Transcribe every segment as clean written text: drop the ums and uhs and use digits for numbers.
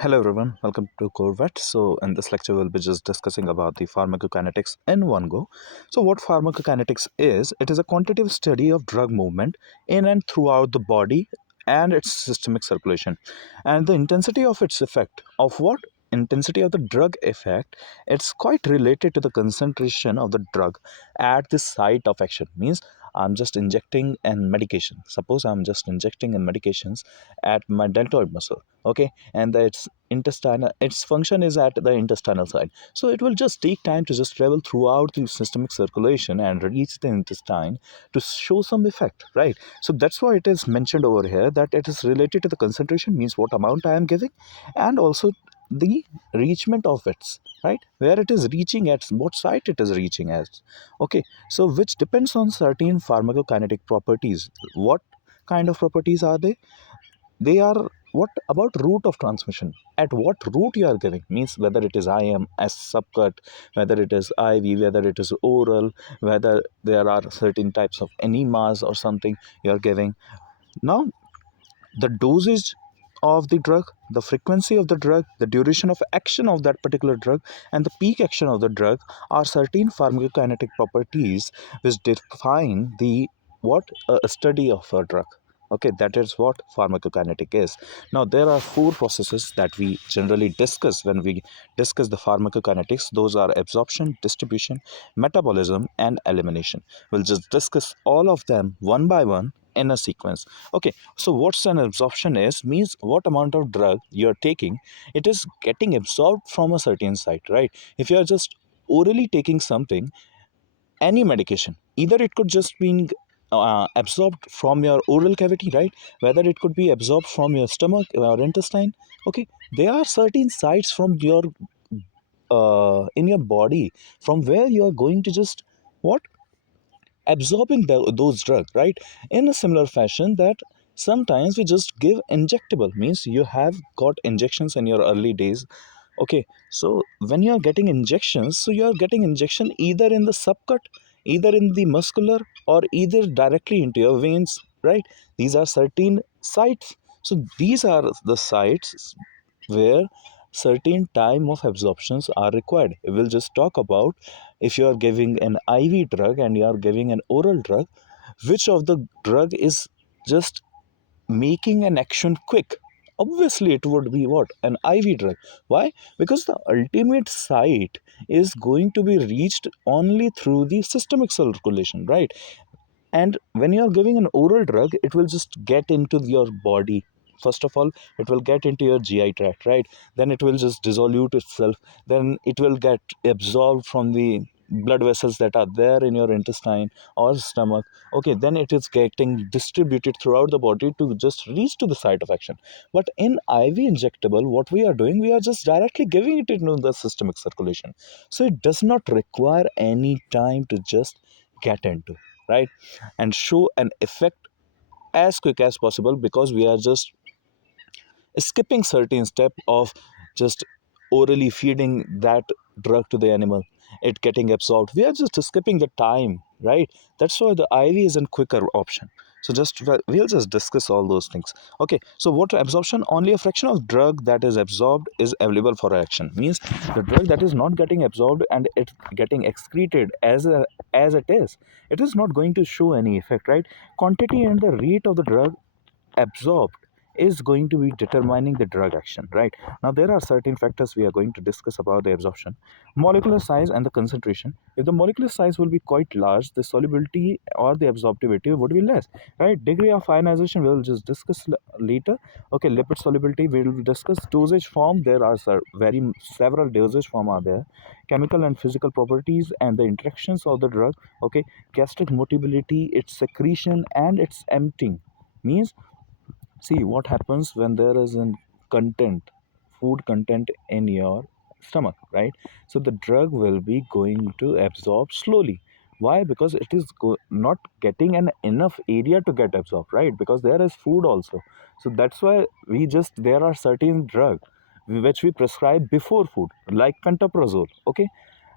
Hello everyone, welcome to Corvet. So in this lecture we'll be just discussing about the pharmacokinetics in one go. So what pharmacokinetics is, it is a quantitative study of drug movement in and throughout the body and its systemic circulation. And the intensity of its effect, of what? Intensity of the drug effect, it's quite related to the concentration of the drug at the site of action. Means I'm just injecting an medication. Suppose I'm just injecting in medications at my deltoid muscle. Okay, and its intestinal, its function is at the intestinal side, so it will just take time to just travel throughout the systemic circulation and reach the intestine to show some effect, right? So that's why it is mentioned over here that it is related to the concentration, means what amount I am giving, and also the reachment of its, right, where it is reaching at, what site it is reaching at. Okay, so which depends on certain pharmacokinetic properties. What kind of properties are they? They are, what about route of transmission, at what route you are giving, means whether it is IM as subcut, whether it is IV, whether it is oral, whether there are certain types of enemas or something you are giving. Now the dosage of the drug, the frequency of the drug, the duration of action of that particular drug, and the peak action of the drug are certain pharmacokinetic properties which define the, what, a study of a drug. Okay, that is what pharmacokinetic is. Now there are four processes that we generally discuss when we discuss the pharmacokinetics. Those are absorption, distribution, metabolism, and elimination. We'll just discuss all of them one by one in a sequence. Okay, so what's an absorption is, means what amount of drug you're taking, it is getting absorbed from a certain site, right? If you're just orally taking something, any medication, either it could just be absorbed from your oral cavity, right? Whether it could be absorbed from your stomach or intestine. Okay, there are certain sites from your in your body from where you are going to just, what, absorbing those drugs, right? In a similar fashion, that sometimes we just give injectable, means you have got injections in your early days. Okay, so when you are getting injections, so you are getting injection either in the subcut, either in the muscular, or either directly into your veins, right? These are certain sites. So these are the sites where certain time of absorptions are required. We'll just talk about, if you are giving an IV drug and you are giving an oral drug, which of the drug is just making an action quick. Obviously it would be, what, an IV drug. Why? Because the ultimate site is going to be reached only through the systemic circulation, right? And when you are giving an oral drug, it will just get into your body. First of all, it will get into your GI tract, right? Then it will just dissolve itself. Then it will get absorbed from the blood vessels that are there in your intestine or stomach. Okay, then it is getting distributed throughout the body to just reach to the site of action. But in IV injectable, what we are doing, we are just directly giving it into the systemic circulation, so it does not require any time to just get into, right, and show an effect as quick as possible, because we are just skipping certain step of just orally feeding that drug to the animal, it getting absorbed. We are just skipping the time, right? That's why the IV is a quicker option. So just we'll just discuss all those things. Okay, so what absorption, only a fraction of drug that is absorbed is available for action, means the drug that is not getting absorbed and it getting excreted as it is not going to show any effect, right? Quantity and the rate of the drug absorbed is going to be determining the drug action, right? Now there are certain factors we are going to discuss about the absorption: molecular size and the concentration. If the molecular size will be quite large, the solubility or the absorptivity would be less, right? Degree of ionization we will just discuss later. Okay, lipid solubility we will discuss. Dosage form, there are several dosage form are there. Chemical and physical properties and the interactions of the drug. Okay, gastric motility, its secretion and its emptying, means, see what happens when there is an content, food content in your stomach, right? So the drug will be going to absorb slowly. Why? Because it is not getting an enough area to get absorbed, right? Because there is food also. So that's why we just, there are certain drug which we prescribe before food, like pantoprazole. Okay,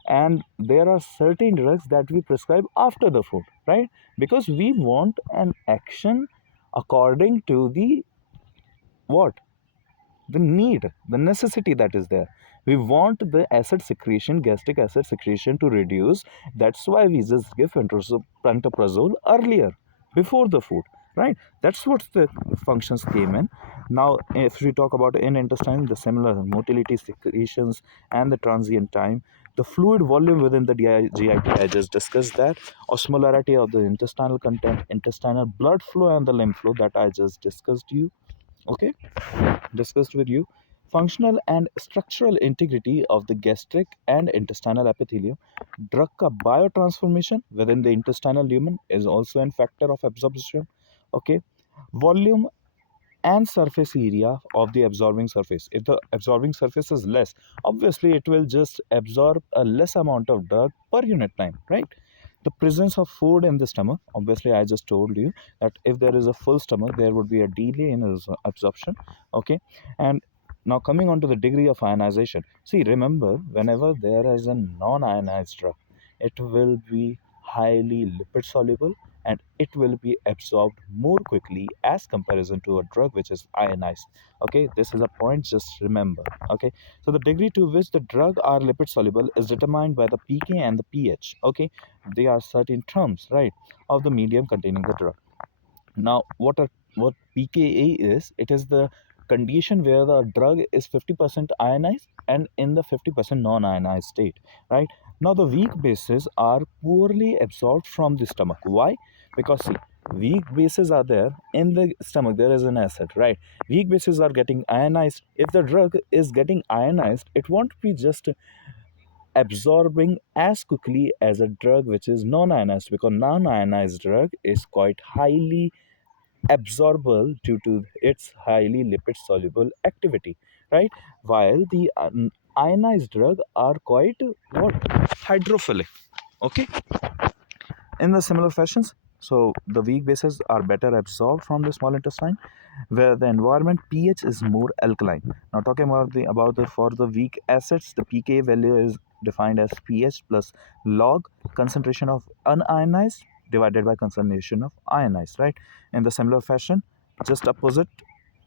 and there are certain drugs that we prescribe after the food, right? Because we want an action according to the, what, the need, the necessity that is there. We want the acid secretion, gastric acid secretion to reduce. That's why we just give pantoprazole earlier, before the food, right? That's what the functions came in. Now, if we talk about in intestine, the similar motility, secretions, and the transient time, the fluid volume within the GIT, I just discussed that, osmolarity of the intestinal content, intestinal blood flow, and the lymph flow that I just okay, discussed with you. Functional and structural integrity of the gastric and intestinal epithelium. Drug ka biotransformation within the intestinal lumen is also a factor of absorption. Okay, volume and surface area of the absorbing surface. If the absorbing surface is less, obviously it will just absorb a less amount of drug per unit time, right? The presence of food in the stomach, obviously I just told you that if there is a full stomach, there would be a delay in absorption. Okay, and now coming on to the degree of ionization. See, remember, whenever there is a non-ionized drug, it will be highly lipid soluble and it will be absorbed more quickly as comparison to a drug which is ionized. Okay, this is a point, just remember. Okay, so the degree to which the drug are lipid soluble is determined by the pK and the pH. Okay, they are certain terms, right, of the medium containing the drug. Now, what pKa is, it is the condition where the drug is 50% ionized and in the 50% non-ionized state, right? Now, the weak bases are poorly absorbed from the stomach. Why? Because see, weak bases are there in the stomach. There is an acid, right? Weak bases are getting ionized. If the drug is getting ionized, it won't be just absorbing as quickly as a drug which is non-ionized, because non-ionized drug is quite highly absorbable due to its highly lipid soluble activity, right? While the ionized drug are quite what, hydrophilic. Okay, in the similar fashions, so the weak bases are better absorbed from the small intestine, where the environment pH is more alkaline. Now, talking about the for the weak acids, the pK value is defined as pH plus log concentration of unionized divided by concentration of ionized, right? In the similar fashion, just opposite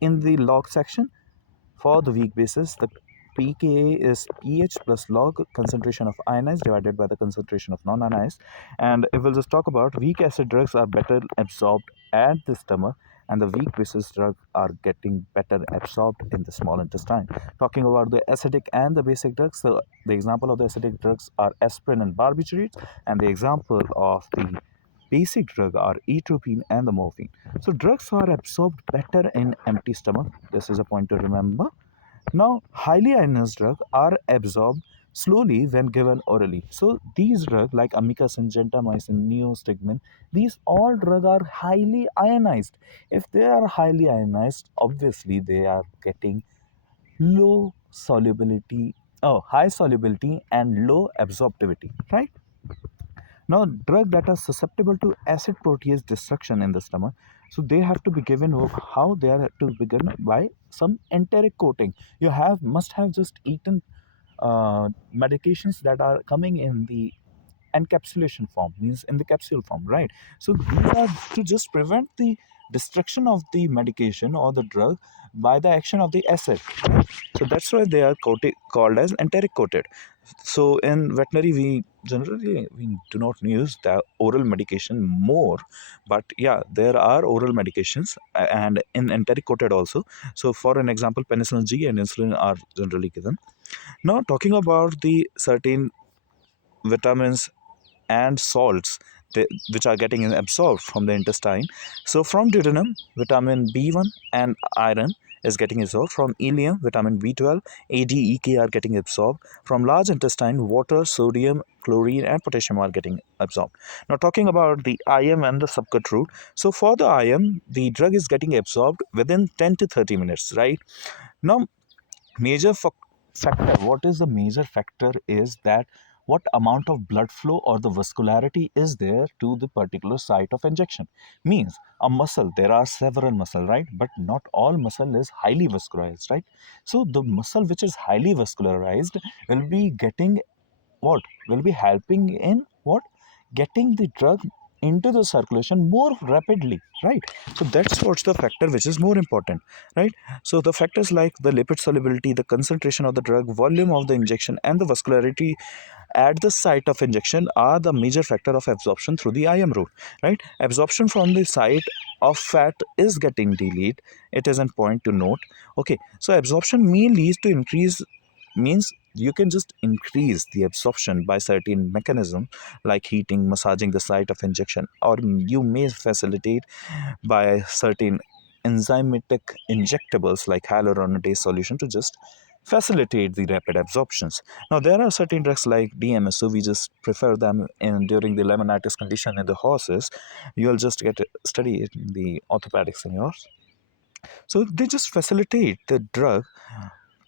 in the log section, for the weak bases, the pKa is pH plus log concentration of ionized divided by the concentration of non-ionized. And if we'll just talk about, weak acid drugs are better absorbed at the stomach, and the weak basis drugs are getting better absorbed in the small intestine. Talking about the acidic and the basic drugs, so the example of the acidic drugs are aspirin and barbiturates, and the example of the basic drug are atropine and the morphine. So drugs are absorbed better in empty stomach. This is a point to remember. Now, highly ionized drugs are absorbed slowly when given orally. So these drugs like amikacin, gentamicin, neostigmin, these all drugs are highly ionized. If they are highly ionized, obviously they are getting low solubility, high solubility and low absorptivity, right? Now, drugs that are susceptible to acid protease destruction in the stomach, so they have to be given, how they are to be given, by some enteric coating. You have must have just eaten medications that are coming in the encapsulation form, means in the capsule form, right? So these are to just prevent the destruction of the medication or the drug by the action of the acid, right? So that's why they are called as enteric coated. So in veterinary, we generally we do not use the oral medication more, but yeah, there are oral medications and in enteric coated also. So for an example, penicillin G and insulin are generally given. Now, talking about the certain vitamins and salts, which are getting absorbed from the intestine. So from duodenum, vitamin B1 and iron is getting absorbed. From ileum, vitamin B12, A, D, E, K are getting absorbed. From large intestine, water, sodium, chlorine, and potassium are getting absorbed. Now, talking about the IM and the subcut route. So for the IM, the drug is getting absorbed within 10 to 30 minutes, right? Now, major factor, what is the major factor is that what amount of blood flow or the vascularity is there to the particular site of injection. Means a muscle, there are several muscle, right? But not all muscle is highly vascularized, right? So the muscle which is highly vascularized will be getting what, will be helping in what, getting the drug into the circulation more rapidly, right? So that's what's the factor which is more important, right? So the factors like the lipid solubility, the concentration of the drug, volume of the injection, and the vascularity at the site of injection are the major factor of absorption through the IM route, right? Absorption from the site of fat is getting delayed. It is a point to note. Okay, so absorption may lead to increase, means you can just increase the absorption by certain mechanism like heating, massaging the site of injection, or you may facilitate by certain enzymatic injectables like hyaluronidase solution to just facilitate the rapid absorptions. Now there are certain drugs like DMSO, we just prefer them in during the laminitis condition in the horses. You'll just get study it in the orthopedics in yours. So they just facilitate the drug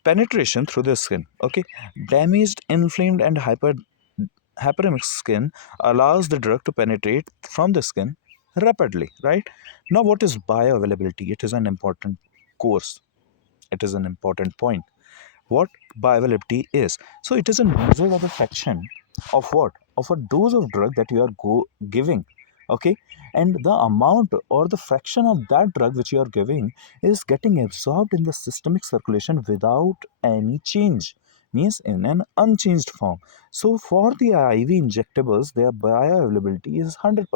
penetration through the skin. Okay, damaged, inflamed, and hyperemic skin allows the drug to penetrate from the skin rapidly, right? Now, what is bioavailability? It is an important course. It is an important point. What bioavailability is? So it is a measure of the fraction of what? Of a dose of drug that you are giving. Okay, and the amount or the fraction of that drug which you are giving is getting absorbed in the systemic circulation without any change, means in an unchanged form. So for the IV injectables, their bioavailability is 100%.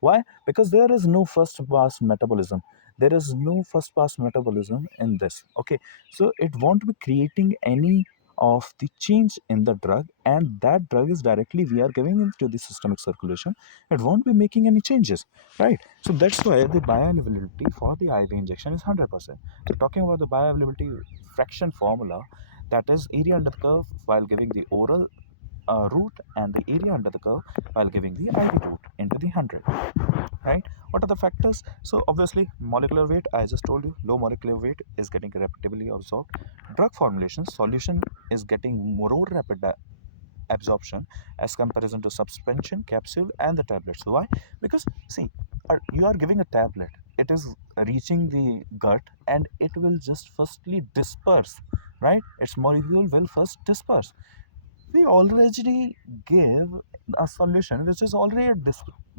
Why? Because there is no first pass metabolism. There is no first pass metabolism in this. Okay, so it won't be creating any of the change in the drug, and that drug is directly we are giving into the systemic circulation. It won't be making any changes, right? So that's why the bioavailability for the IV injection is 100%. So talking about the bioavailability fraction formula, that is area under the curve while giving the oral route and the area under the curve while giving the IV route into the 100, right? What are the factors? So obviously molecular weight, I just told you, low molecular weight is getting rapidly absorbed. Drug formulation solution is getting more rapid absorption as comparison to suspension, capsule, and the tablets. Why? Because see, you are giving a tablet, it is reaching the gut and it will just firstly disperse, right? Its molecule will first disperse. We already give a solution which is already a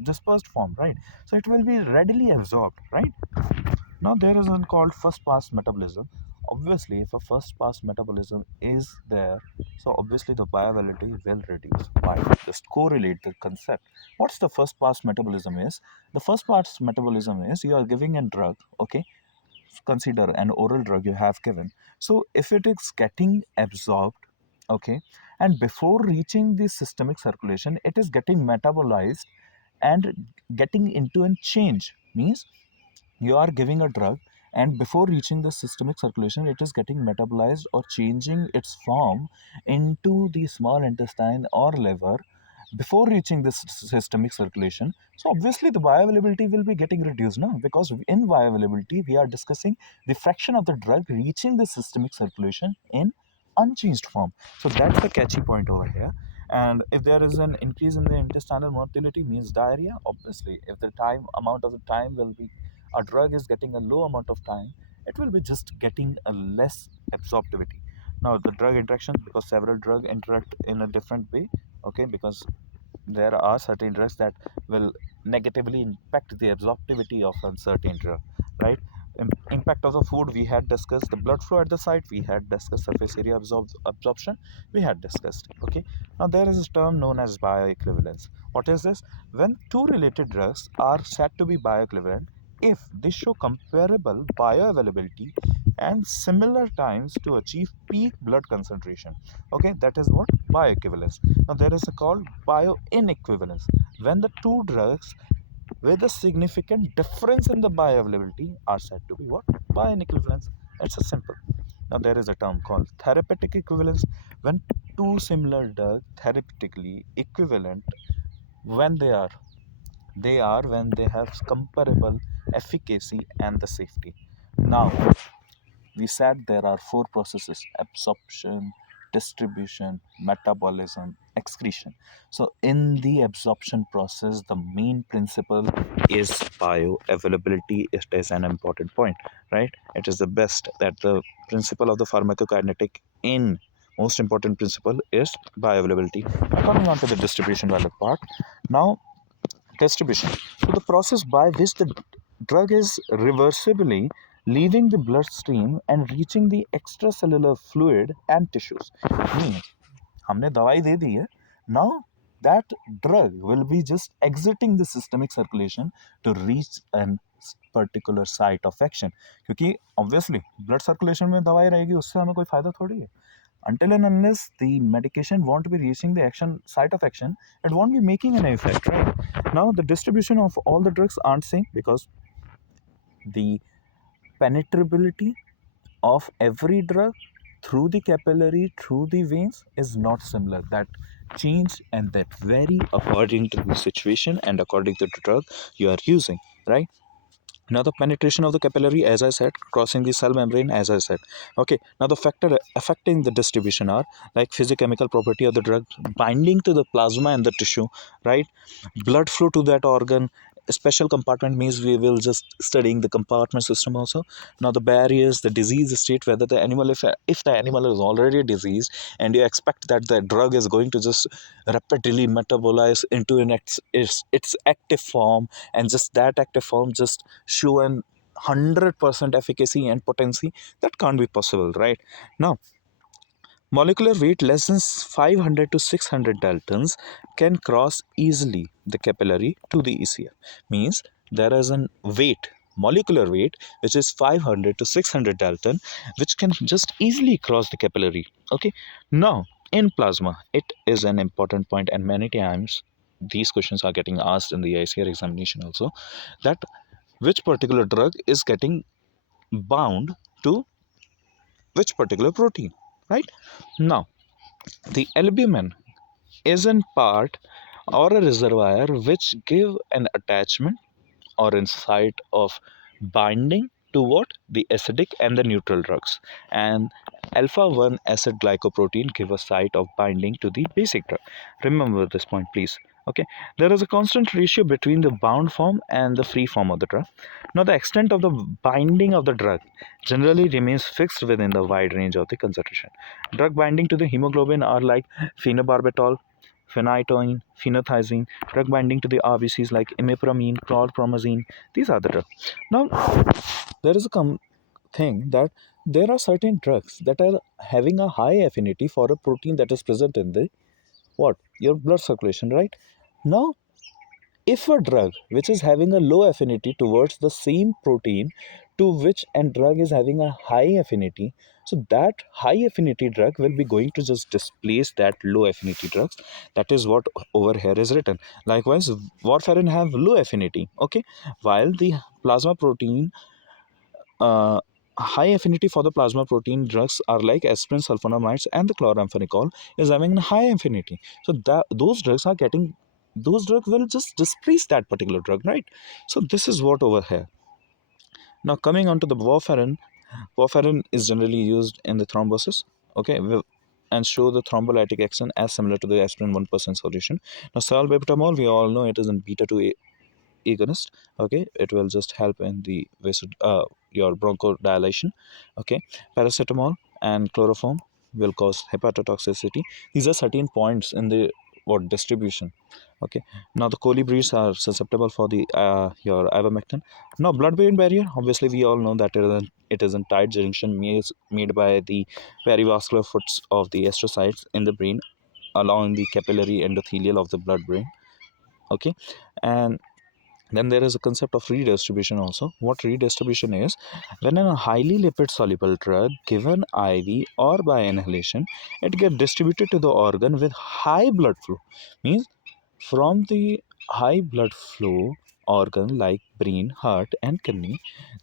dispersed form, right? So it will be readily absorbed, right? Now there is one called first pass metabolism. Obviously, if a first pass metabolism is there, so obviously the bioavailability will reduce. Why? Just correlate the concept. What's the first pass metabolism is? The first pass metabolism is you are giving a drug, okay? Consider an oral drug you have given. So if it is getting absorbed, okay, and before reaching the systemic circulation, it is getting metabolized and getting into a change, means you are giving a drug and before reaching the systemic circulation it is getting metabolized or changing its form into the small intestine or liver before reaching this systemic circulation. So obviously the bioavailability will be getting reduced now, because in bioavailability we are discussing the fraction of the drug reaching the systemic circulation in unchanged form. So that's the catchy point over here. And if there is an increase in the intestinal motility, means diarrhea. Obviously if the time amount of the time will be, a drug is getting a low amount of time, it will be just getting a less absorptivity. Now the drug interaction, because several drug interact in a different way, okay, because there are certain drugs that will negatively impact the absorptivity of a certain drug, right? Impact of the food we had discussed, the blood flow at the site we had discussed, surface area absorption we had discussed. Okay, now there is a term known as bioequivalence. What is this? When two related drugs are said to be bioequivalent if they show comparable bioavailability and similar times to achieve peak blood concentration. Okay, that is what bioequivalence. Now there is a called bioinequivalence, when the two drugs with a significant difference in the bioavailability are said to be what? Bioinequivalence. It's a simple. Now there is a term called therapeutic equivalence, when two similar drugs therapeutically equivalent when they are when they have comparable efficacy and the safety. Now we said there are four processes: absorption, distribution, metabolism, excretion. So in the absorption process the main principle is bioavailability. It is an important point, right? It is the best that the principle of the pharmacokinetic in most important principle is bioavailability. Now coming on to the distribution value part. Now Distribution. So the process by which the drug is reversibly leaving the bloodstream and reaching the extracellular fluid and tissues. Means हमने दवाई दे दी है. Now that drug will be just exiting the systemic circulation to reach an particular site of action. क्योंकि obviously blood circulation में दवाई रहेगी उससे हमें कोई फायदा थोड़ी है. Until and unless the medication won't be reaching the action site of action, it won't be making any effect, right? Now the distribution of all the drugs aren't same because the penetrability of every drug through the capillary, through the veins is not similar. That change and that vary according to the situation and according to the drug you are using, right? Now the penetration of the capillary, as I said, crossing the cell membrane, as I said. Okay, now the factor affecting the distribution are like physicochemical property of the drug binding to the plasma and the tissue, right? Blood flow to that organ. A special compartment means we will just studying the compartment system also. Now the barriers, the disease state, whether the animal, if the animal is already diseased and you expect that the drug is going to just rapidly metabolize into its active form, and just that active form just show an 100% efficacy and potency, that can't be possible, right? Now molecular weight less than 500 to 600 daltons can cross easily the capillary to the ECF. Means there is a weight, molecular weight, which is 500 to 600 dalton, which can just easily cross the capillary. Okay. Now, in plasma, it is an important point, and many times these questions are getting asked in the ICR examination also, that which particular drug is getting bound to which particular protein, right? Now, the albumin is in part or a reservoir which give an attachment or in site of binding to what? The acidic and the neutral drugs. And alpha 1 acid glycoprotein give a site of binding to the basic drug. Remember this point, please. Okay, there is a constant ratio between the bound form and the free form of the drug. Now, the extent of the binding of the drug generally remains fixed within the wide range of the concentration. Drug binding to the hemoglobin are like phenobarbital, phenytoin, phenothiazine. Drug binding to the RBCs like imipramine, chlorpromazine. These are the drugs. Now, there is a thing that there are certain drugs that are having a high affinity for a protein that is present in the what? Your blood circulation, right? Now, if a drug which is having a low affinity towards the same protein to which a drug is having a high affinity, so that high affinity drug will be going to just displace that low affinity drugs. That is what over here is written. Likewise, warfarin have low affinity, okay, while the plasma protein high affinity for the plasma protein drugs are like aspirin sulfonamides and the chloramphenicol is having a high affinity. So that those drugs are getting, those drugs will just displace that particular drug, right? So this is what over here. Now coming on to the warfarin, warfarin is generally used in the thrombosis, okay, and show the thrombolytic action as similar to the aspirin 1% solution. Now salbutamol, we all know it is in beta 2 agonist, okay, it will just help in the your bronchodilation, okay. Paracetamol and chloroform will cause hepatotoxicity. These are certain points in the what distribution, okay. Now the colibris are susceptible for the your ivermectin. Now blood-brain barrier, obviously we all know that it is a tight junction made by the perivascular foots of the astrocytes in the brain along the capillary endothelial of the blood brain, okay. And then there is a concept of redistribution also. What redistribution is, when a highly lipid soluble drug given IV or by inhalation, it gets distributed to the organ with high blood flow. Means from the high blood flow organ like brain, heart and kidney,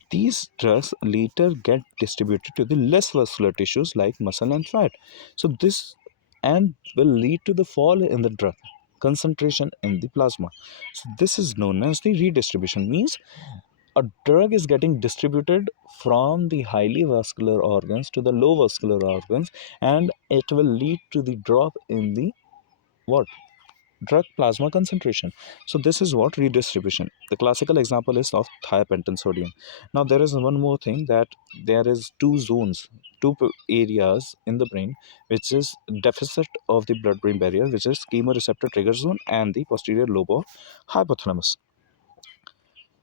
these drugs later get distributed to the less vascular tissues like muscle and fat. So this and will lead to the fall in the drug concentration in the plasma. So this is known as the redistribution. Means a drug is getting distributed from the highly vascular organs to the low vascular organs, and it will lead to the drop in the what? drug plasma concentration. So this is what redistribution. The classical example is of thiopental sodium. Now there is one more thing, that there is two zones, areas in the brain which is deficit of the blood-brain barrier, which is chemoreceptor trigger zone and the posterior lobe of hypothalamus.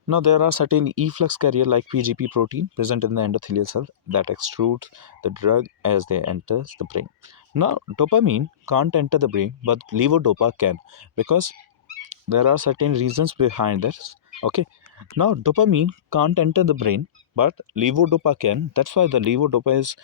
Now, there are certain efflux carrier like PGP protein present in the endothelial cell that extrudes the drug as they enter the brain. Now, dopamine can't enter the brain, but levodopa can, because there are certain reasons behind this. Okay. Now, dopamine can't enter the brain, but levodopa can. That's why the levodopa is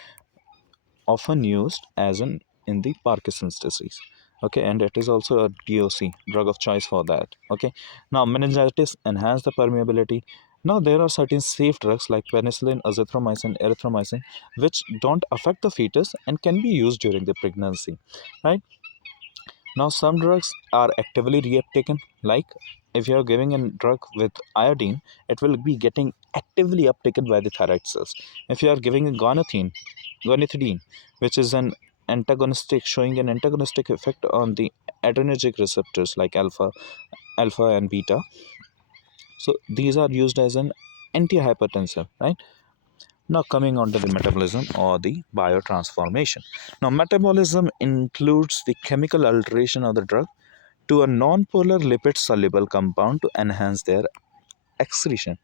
often used as in the Parkinson's disease. Okay, and it is also a DOC, drug of choice for that. Okay, now meningitis enhance the permeability. Now there are certain safe drugs like penicillin, azithromycin, erythromycin, which don't affect the fetus and can be used during the pregnancy, right? Now, some drugs are actively reuptaken, like if you are giving a drug with iodine, it will be getting actively uptaken by the thyroid cells. If you are giving a gonethidine, which is an antagonistic, showing an antagonistic effect on the adrenergic receptors like alpha and beta. So these are used as an antihypertensive, right? Now coming on to the metabolism or the biotransformation. Now metabolism includes the chemical alteration of the drug to a non-polar lipid soluble compound to enhance their excretion.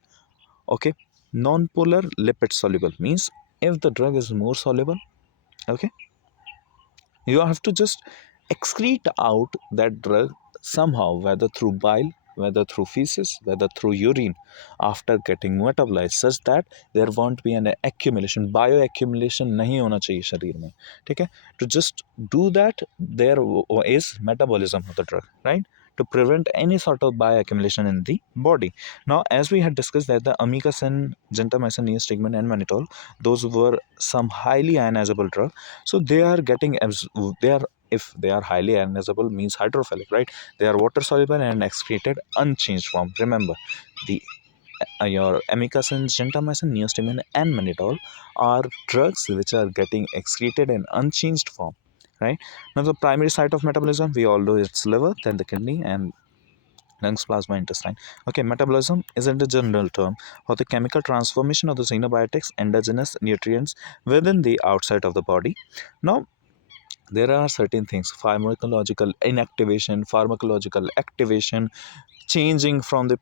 Okay, non-polar lipid soluble means if the drug is more soluble, okay, you have to just excrete out that drug somehow, whether through bile, whether through feces, whether through urine, after getting metabolized, such that there won't be an accumulation, bioaccumulation नहीं होना चाहिए शरीर में. ठीक है, to just do that there is metabolism of the drug, right, to prevent any sort of bioaccumulation in the body. Now, as we had discussed that the amikacin, gentamicin, neostigmine, and mannitol, those were some highly ionizable drug. So they are getting they are, if they are highly ionizable means hydrophilic, right? They are water soluble and excreted unchanged form. Remember, the your amikacin, gentamicin, neostigmine, and mannitol are drugs which are getting excreted in unchanged form, right? Now the primary site of metabolism, we all know it's liver, then the kidney, and lungs, plasma, intestine. Okay, metabolism isn't a general term for the chemical transformation of the xenobiotics, endogenous nutrients within the outside of the body. Now, there are certain things: pharmacological inactivation, pharmacological activation, changing from the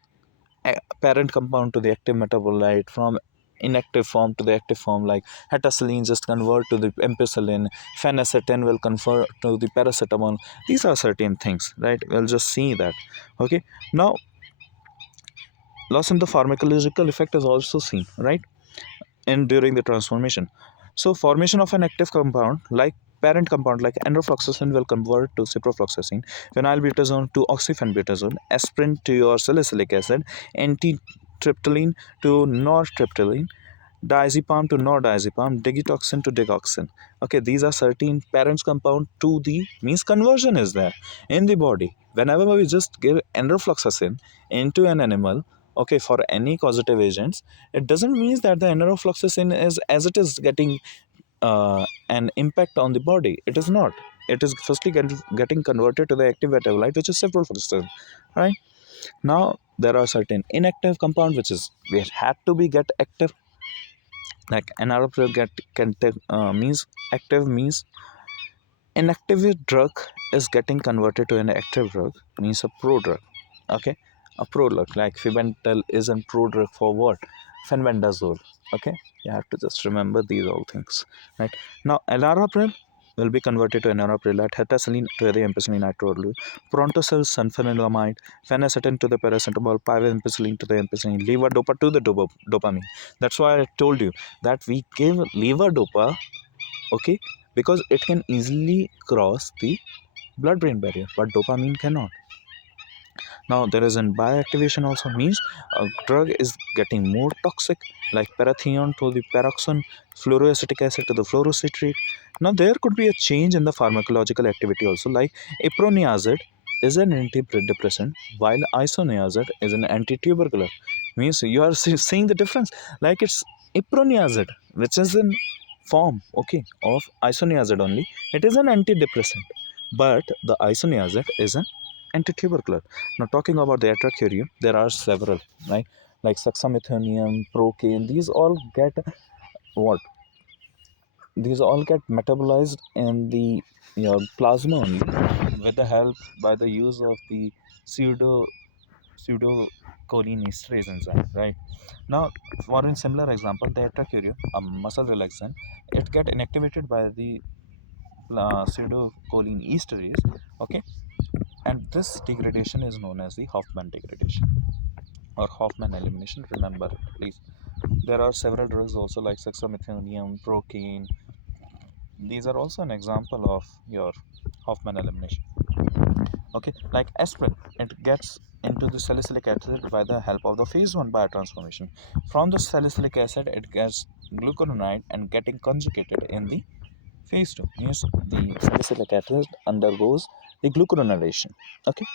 parent compound to the active metabolite, from inactive form to the active form, like hetacillin just convert to the ampicillin, phenacetin will convert to the paracetamol. These are certain things, right? We'll just see that. Okay, now loss in the pharmacological effect is also seen, right, in during the transformation. So formation of an active compound like parent compound like enrofloxacin will convert to ciprofloxacin, phenylbutazone to oxyphenbutazone, aspirin to your salicylic acid, antitriptyline to nortriptyline, diazepam to nordiazepam, digitoxin to digoxin. Okay, these are certain parents compound to the means conversion is there in the body. Whenever we just give enrofloxacin into an animal, okay, for any causative agents, it doesn't mean that the enrofloxacin is as it is getting an impact on the body. It is not. It is firstly getting converted to the active metabolite, which is ciprofloxacin, right? Now there are certain inactive compound which is we had to be get active, like NRF get can take, means active means inactive drug is getting converted to an active drug, means a pro drug. Okay, a pro drug like Fibentel is a pro drug for what? Fenbendazole. Okay, you have to just remember these all things, right? Now enalapril will be converted to enalapril, hetacillin to the ampicillin I told you, prontosil sulfanilamide, phenacetin to the paracetamol, pyrampicillin to the ampicillin, levodopa to the dopamine. That's why I told you that we give levodopa, okay, because it can easily cross the blood brain barrier, but dopamine cannot. Now there is an bioactivation also, means a drug is getting more toxic, like parathion to the paroxone, fluoroacetic acid to the fluorocitrate. Now there could be a change in the pharmacological activity also, like iproniazid is an antidepressant while isoniazid is an antitubercular. Means you are seeing the difference, like it's iproniazid which is in form, okay, of isoniazid only, it is an antidepressant, but the isoniazid is an antitubercular. Now talking about the atracurium, there are several, right? Like succinylcholine, procaine. What these all get metabolized in the plasma only with the help by the use of the pseudocholine esterase enzyme, right? Now, for a similar example, the atracurium, a muscle relaxant, it get inactivated by the pseudocholine esterase, okay, and this degradation is known as the Hoffman degradation or Hoffman elimination. Remember, please. There are several drugs also like succinylcholine, procaine. These are also an example of your Hoffman elimination. Okay, like aspirin, it gets into the salicylic acid by the help of the phase 1 biotransformation. From the salicylic acid, it gets glucuronide and getting conjugated in the phase 2. Means the salicylic acid undergoes the glucuronidation. Okay,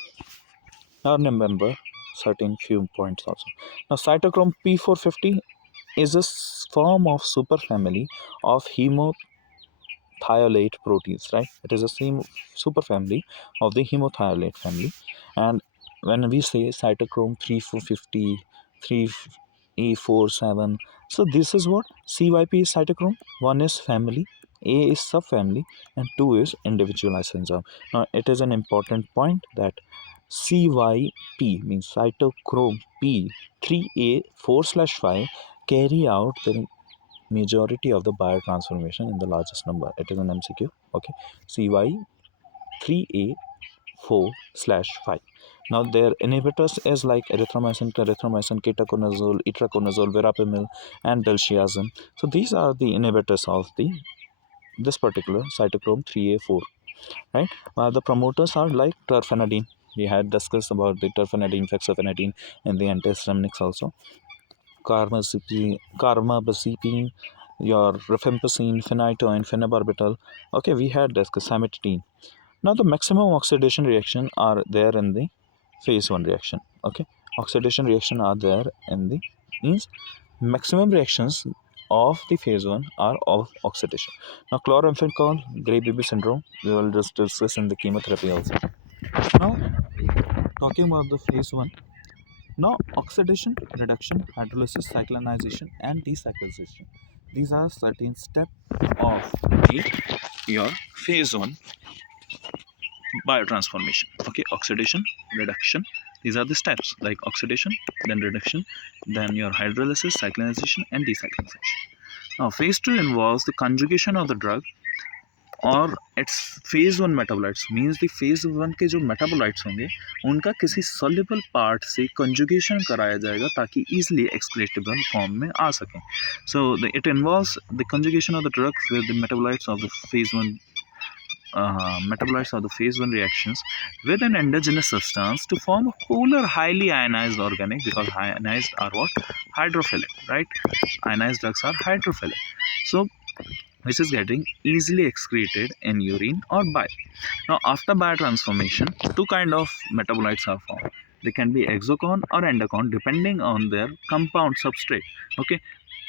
now remember certain few points also. Now cytochrome P450 is a form of superfamily of thiolate proteins, right? It is the same superfamily of the hemothiolate family. And when we say cytochrome 3450, 3E47, so this is what CYP is cytochrome. One is family, A is subfamily, and 2 is individual isensome. Now, it is an important point that CYP means cytochrome P 3A4/5 carry out the majority of the biotransformation in the largest number. It is an MCQ. Okay, CY3A4/5. Now their inhibitors is like erythromycin, clarithromycin, ketoconazole, itraconazole, verapamil, and dalchiazine. So these are the inhibitors of this particular cytochrome 3A4. Right. While the promoters are like terfenadine. We had discussed about the terfenadine, fexofenadine, and the antihistaminics also. Carbamazepine, your rifampicin, phenytoin, phenobarbital. Okay, we had discussed cimetidine. Now the maximum oxidation reaction are there in the phase 1 reaction. Okay, oxidation reaction are there in the means maximum reactions of the phase 1 are of oxidation. Now chloramphenicol, gray baby syndrome, we will just discuss in the chemotherapy also. Now talking about the phase 1. Now, oxidation, reduction, hydrolysis, cyclonization, and decyclization. These are certain steps of your phase 1 biotransformation. Okay, oxidation, reduction. These are the steps like oxidation, then reduction, then your hydrolysis, cyclonization, and decyclization. Now, phase 2 involves the conjugation of the drug और it's phase 1 metabolites means the phase 1 के जो metabolites होंगे उनका किसी soluble part से conjugation कराया जाएगा ताकि ईजिली एक्सक्रीटेबल फॉर्म में आ सकें. So it involves the conjugation of the drug with the metabolites of the phase 1 metabolites of the phase 1 reactions with an endogenous substance to form a polar highly ionized organic, because ionized are what? Hydrophilic, right? Ionized drugs are hydrophilic. So which is getting easily excreted in urine or bile. Now, after biotransformation, two kind of metabolites are formed. They can be exocon or endocon depending on their compound substrate. Okay,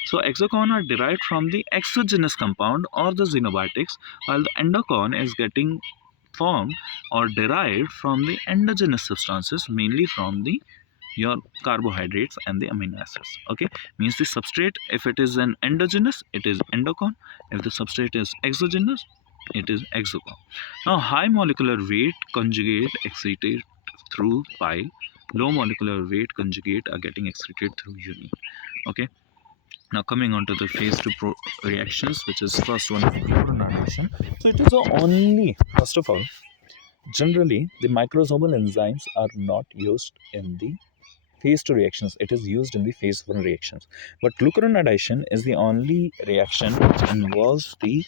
so exocon are derived from the exogenous compound or the xenobiotics, while the endocon is getting formed or derived from the endogenous substances, mainly from the your carbohydrates and the amino acids. Okay, means the substrate, if it is an endogenous, it is endocon. If the substrate is exogenous, it is exocon. Now, high molecular weight conjugate excreted through bile, low molecular weight conjugate are getting excreted through urine. Okay, now coming on to the phase 2 reactions, which is first one is glucuronidation. So it is the only, first of all, generally the microsomal enzymes are not used in the phase 2 reactions. It is used in the phase 1 reactions, but glucuronidation is the only reaction which involves the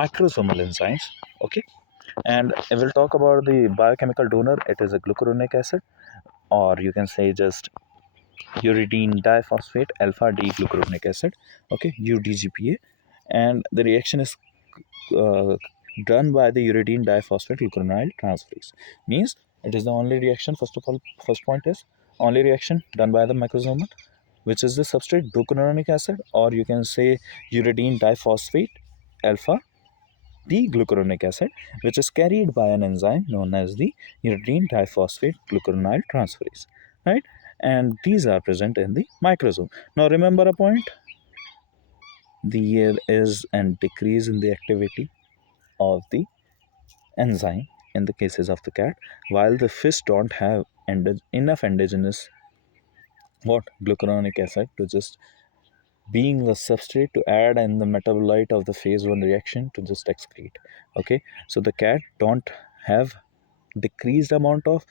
microsomal enzymes. Okay, and I will talk about the biochemical donor. It is a glucuronic acid, or you can say just uridine diphosphate alpha D glucuronic acid. Okay, UDGPA, and the reaction is uh, done by the uridine diphosphate glucuronyl transferase. Means it is the only reaction. First of all, first point is only reaction done by the microsomal, which is the substrate glucuronic acid, or you can say uridine diphosphate alpha the glucuronic acid, which is carried by an enzyme known as the uridine diphosphate glucuronide transferase, right? And these are present in the microsome. Now remember a point: there is a decrease in the activity of the enzyme in the cases of the cat, while the fish don't have enough endogenous what glucuronic acid to just being the substrate to add in the metabolite of the phase 1 reaction to just excrete. Okay, so the cat don't have decreased amount of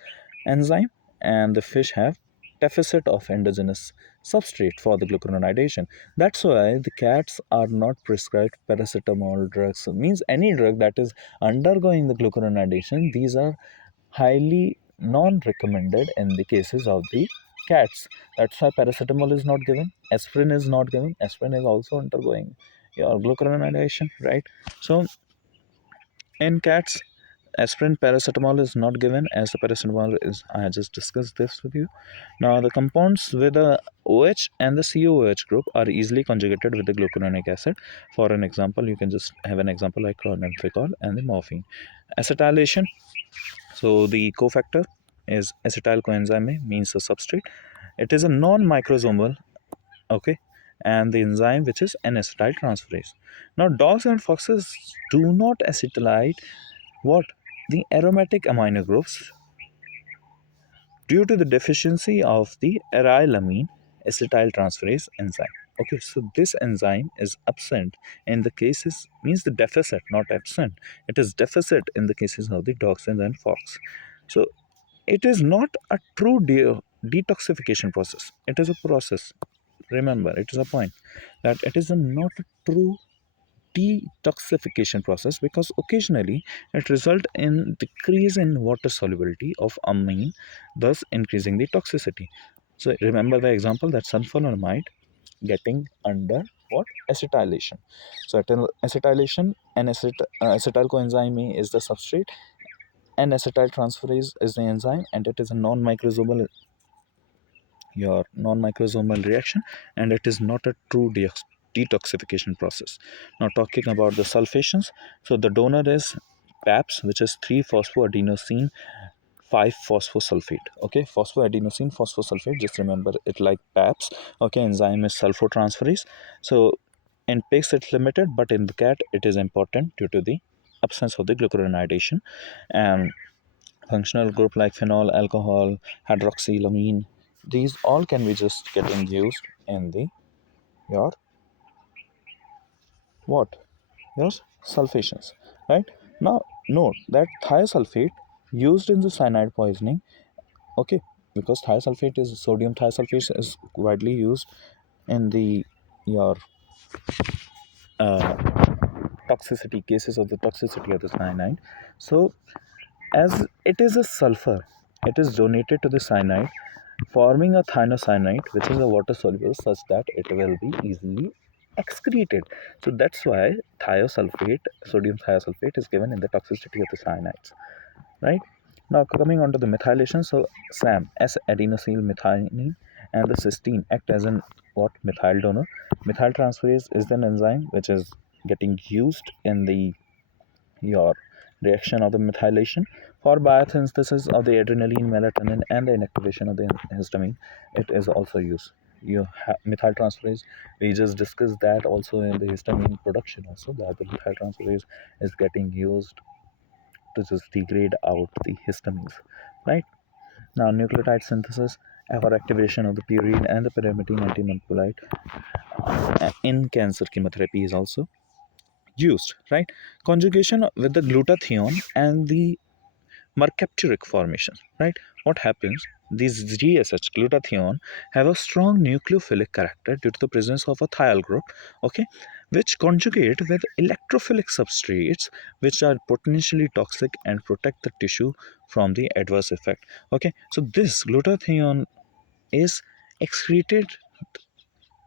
enzyme, and the fish have deficit of endogenous substrate for the glucuronidation. That's why the cats are not prescribed paracetamol drugs. It means any drug that is undergoing the glucuronidation, these are highly non-recommended in the cases of the cats. That's why paracetamol is not given, aspirin is not given. Aspirin is also undergoing your glucuronidation, right? So in cats, aspirin paracetamol is not given, as the paracetamol is, I just discussed this with you. Now the compounds with the OH and the COOH group are easily conjugated with the glucuronic acid. For an example, you can just have an example like chlorantraniliprole and the morphine. Acetylation, so the cofactor is acetyl coenzyme A, means the substrate. It is a non-microsomal, okay, and the enzyme which is an acetyl transferase. Now dogs and foxes do not acetylate what? The aromatic amino groups due to the deficiency of the arylamine acetyltransferase enzyme. Okay, so this enzyme is absent in the cases, means the deficit, not absent. It is deficit in the cases of the dachshund and fox. So it is not a true detoxification process. It is a process. Remember, it is a point that it is not a true detoxification process, because occasionally it results in decrease in water solubility of amine, thus increasing the toxicity. So remember the example that sulfonamide getting under what? Acetylation. So acetylation and acetyl coenzyme A is the substrate, and acetyltransferase is the enzyme, and it is a non-microsomal, your non-microsomal reaction, and it is not a true detoxification process. Now talking about the sulfations, so the donor is PAPS, which is 3-phosphoadenosine 5-phosphosulfate. Okay, phosphoadenosine phosphosulfate, just remember it like PAPS. Okay, enzyme is sulfotransferase. So in pigs it's limited, but in the cat it is important due to the absence of the glucuronidation. And functional group like phenol, alcohol, hydroxylamine, these all can be just getting used in the your what? Your sulfations, right? Now note that thiosulfate used in the cyanide poisoning, okay, because thiosulfate is sodium thiosulfate is widely used in the your uh, toxicity cases of the toxicity of the cyanide. So as it is a sulfur, it is donated to the cyanide, forming a thiocyanate, which is a water soluble, such that it will be easily excreted. So that's why thiosulfate, sodium thiosulfate, is given in the toxicity of the cyanides, right? Now coming on to the methylation, so SAM, S-adenosyl methionine, and the cysteine act as an what? Methyl donor. Methyl transferase is an enzyme which is getting used in the your reaction of the methylation for biosynthesis of the adrenaline, melatonin, and the inactivation of the histamine. It is also used. You have methyl transferase. We just discussed that also in the histamine production. Also, that the methyl transferase is getting used to just degrade out the histamines, right? Now, nucleotide synthesis for activation of the purine and the pyrimidine antinucleotide in cancer chemotherapy is also used, right? Conjugation with the glutathione and the mercapturic formation, right? What happens? These GSH glutathione have a strong nucleophilic character due to the presence of a thiol group, okay, which conjugate with electrophilic substrates which are potentially toxic and protect the tissue from the adverse effect. Okay, so this glutathione is excreted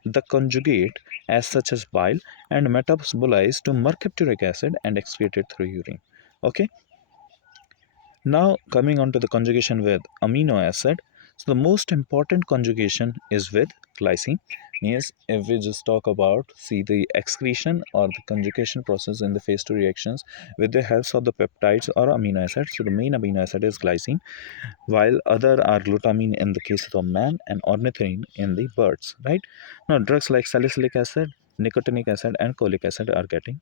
the conjugate as such as bile and metabolized to mercapturic acid and excreted through urine. Okay, now coming on to the conjugation with amino acid. So the most important conjugation is with glycine. Means if we just talk about see the excretion or the conjugation process in the phase 2 reactions with the help of the peptides or amino acids. So the main amino acid is glycine, while other are glutamine in the case of man and ornithine in the birds, right? Now drugs like salicylic acid, nicotinic acid and cholic acid are getting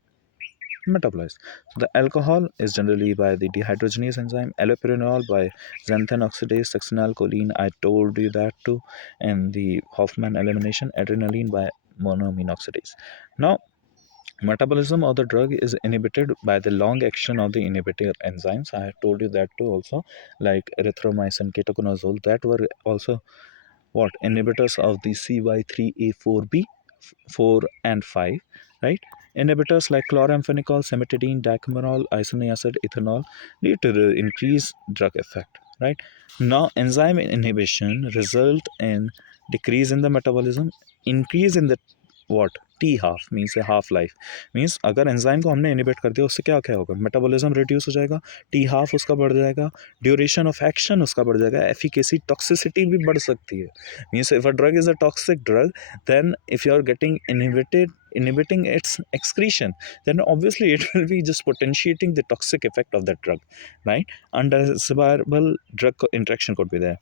metabolized. So the alcohol is generally by the dehydrogenase enzyme, allopurinol by xanthan oxidase, succinylcholine, I told you that too, and the Hoffman elimination, adrenaline by monoamine oxidase. Now, metabolism of the drug is inhibited by the long action of the inhibitor enzymes. I have told you that too also, like erythromycin, ketoconazole, that were also what inhibitors of the CY3A4B 4 and 5, right? Inhibitors like chloramphenicol, cimetidine, dicamerol, isoniazid, ethanol lead to the increased drug effect, right? Now enzyme inhibition result in decrease in the metabolism, increase in the what T half means half life means अगर enzyme को हमने inhibit कर दिया उससे क्या क्या होगा metabolism reduce हो जाएगा टी हाफ उसका बढ़ जाएगा ड्यूरेशन ऑफ एक्शन उसका बढ़ जाएगा एफिकेसी टॉक्सिसिटी भी बढ़ सकती है means if a drug is a toxic drug then if you are getting inhibiting its excretion then obviously it will be just potentiating the toxic effect of that drug, right? Undesirable drug interaction could be there.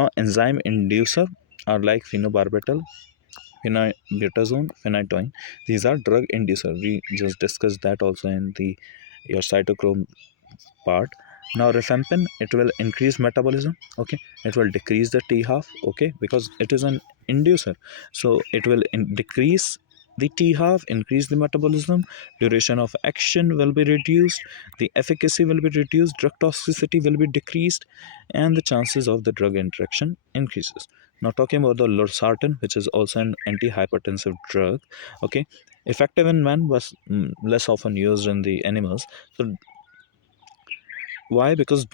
Now enzyme inducer are like phenobarbital, phenylbutazone, phenytoin. These are drug inducer. We just discussed that also in the your cytochrome part. Now rifampin, it will increase metabolism. Okay, it will decrease the T half. Okay, because it is an inducer, so it will decrease the T half, increase the metabolism, duration of action will be reduced, the efficacy will be reduced, drug toxicity will be decreased, and the chances of the drug interaction increases. Now talking about the losartan, which is also an antihypertensive drug. Okay, effective in man was less often used in the animals. So why? Because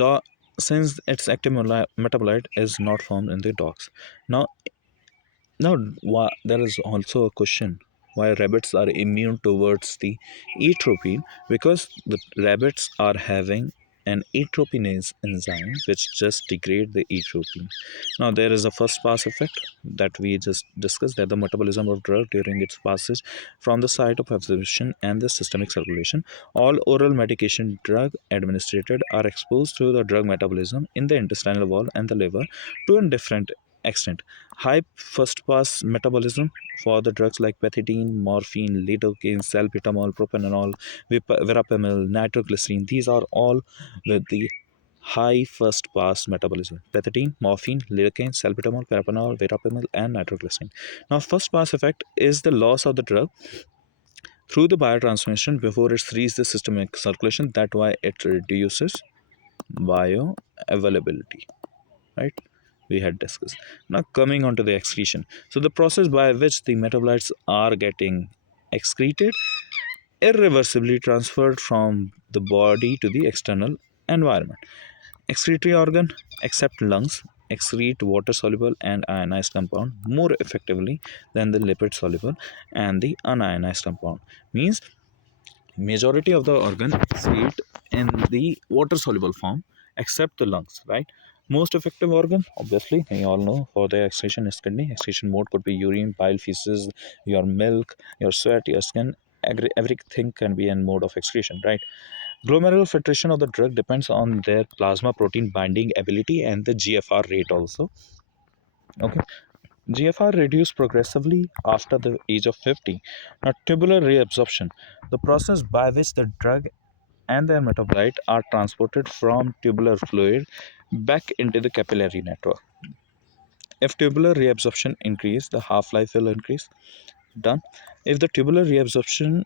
since its active metabolite is not found in the dogs. Now, there is also a question why rabbits are immune towards the atropine, because the rabbits are having an atropinase enzyme which just degrade the atropine. Now there is a first pass effect that we just discussed, that the metabolism of drug during its passage from the site of absorption and the systemic circulation. All oral medication drug administered are exposed to the drug metabolism in the intestinal wall and the liver to a different extent. High first pass metabolism for the drugs like pethidine, morphine, lidocaine, salbutamol, propranolol, verapamil, nitroglycerin. These are all with the high first pass metabolism: pethidine, morphine, lidocaine, salbutamol, verapamil, and nitroglycerin. Now first pass effect is the loss of the drug through the biotransmission before it's reached the systemic circulation. That's why it reduces bioavailability, right? We had discussed. Now coming on to the excretion. So the process by which the metabolites are getting excreted, irreversibly transferred from the body to the external environment. Excretory organ, except lungs, excrete water soluble and ionized compound more effectively than the lipid soluble and the unionized compound. Means majority of the organ excrete in the water soluble form except the lungs, right? Most effective organ, obviously we all know for the excretion is kidney. Excretion mode could be urine, bile, feces, your milk, your sweat, your skin. Everything can be in mode of excretion, right? Glomerular filtration of the drug depends on their plasma protein binding ability and the GFR rate also. Okay, GFR reduced progressively after the age of 50. Now, tubular reabsorption, the process by which the drug and their metabolite are transported from tubular fluid back into the capillary network. If tubular reabsorption increase, the half-life will increase. Done. If the tubular reabsorption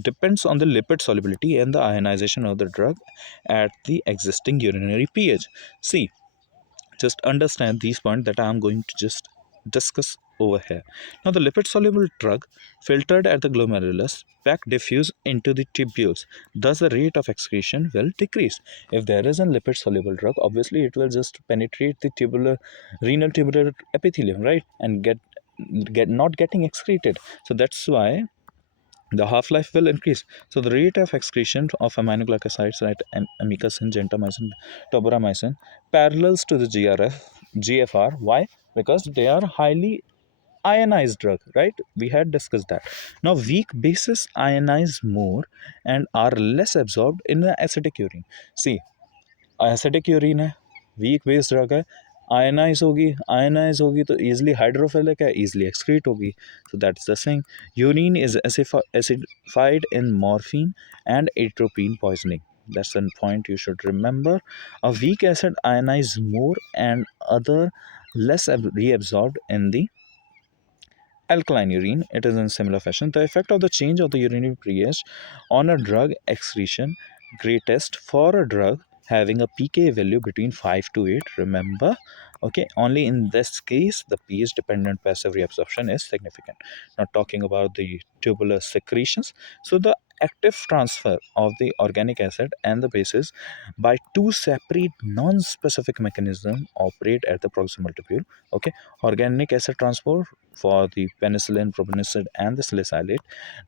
depends on the lipid solubility and the ionization of the drug at the existing urinary pH. See, just understand these points that I am going to just discuss over here. Now the lipid soluble drug filtered at the glomerulus back diffuse into the tubules, thus the rate of excretion will decrease. If there is a lipid soluble drug, obviously it will just penetrate the renal tubular epithelium, right, and get not getting excreted. So that's why the half-life will increase. So the rate of excretion of aminoglycosides like amikacin, gentamicin, tobramycin parallels to the GFR. Why? Because they are highly ionized drug, right? We had discussed that. Now weak bases ionize more and are less absorbed in the acidic urine. See, acidic urine है, week based drug है, ionise होगी तो easily hydrophilic है, easily excrete होगी. So that's the thing. Urine is acidified in morphine and atropine poisoning. That's one point you should remember. A weak acid ionize more and other less reabsorbed in the alkaline urine. It is in similar fashion. The effect of the change of the urinary pH on a drug excretion greatest for a drug having a pK value between 5 to 8. Remember, okay, only in this case the pH dependent passive reabsorption is significant. Not talking about the tubular secretions. So the active transfer of the organic acid and the bases by two separate non-specific mechanisms operate at the proximal tubule. Okay, organic acid transport for the penicillin, probenecid, and the salicylate.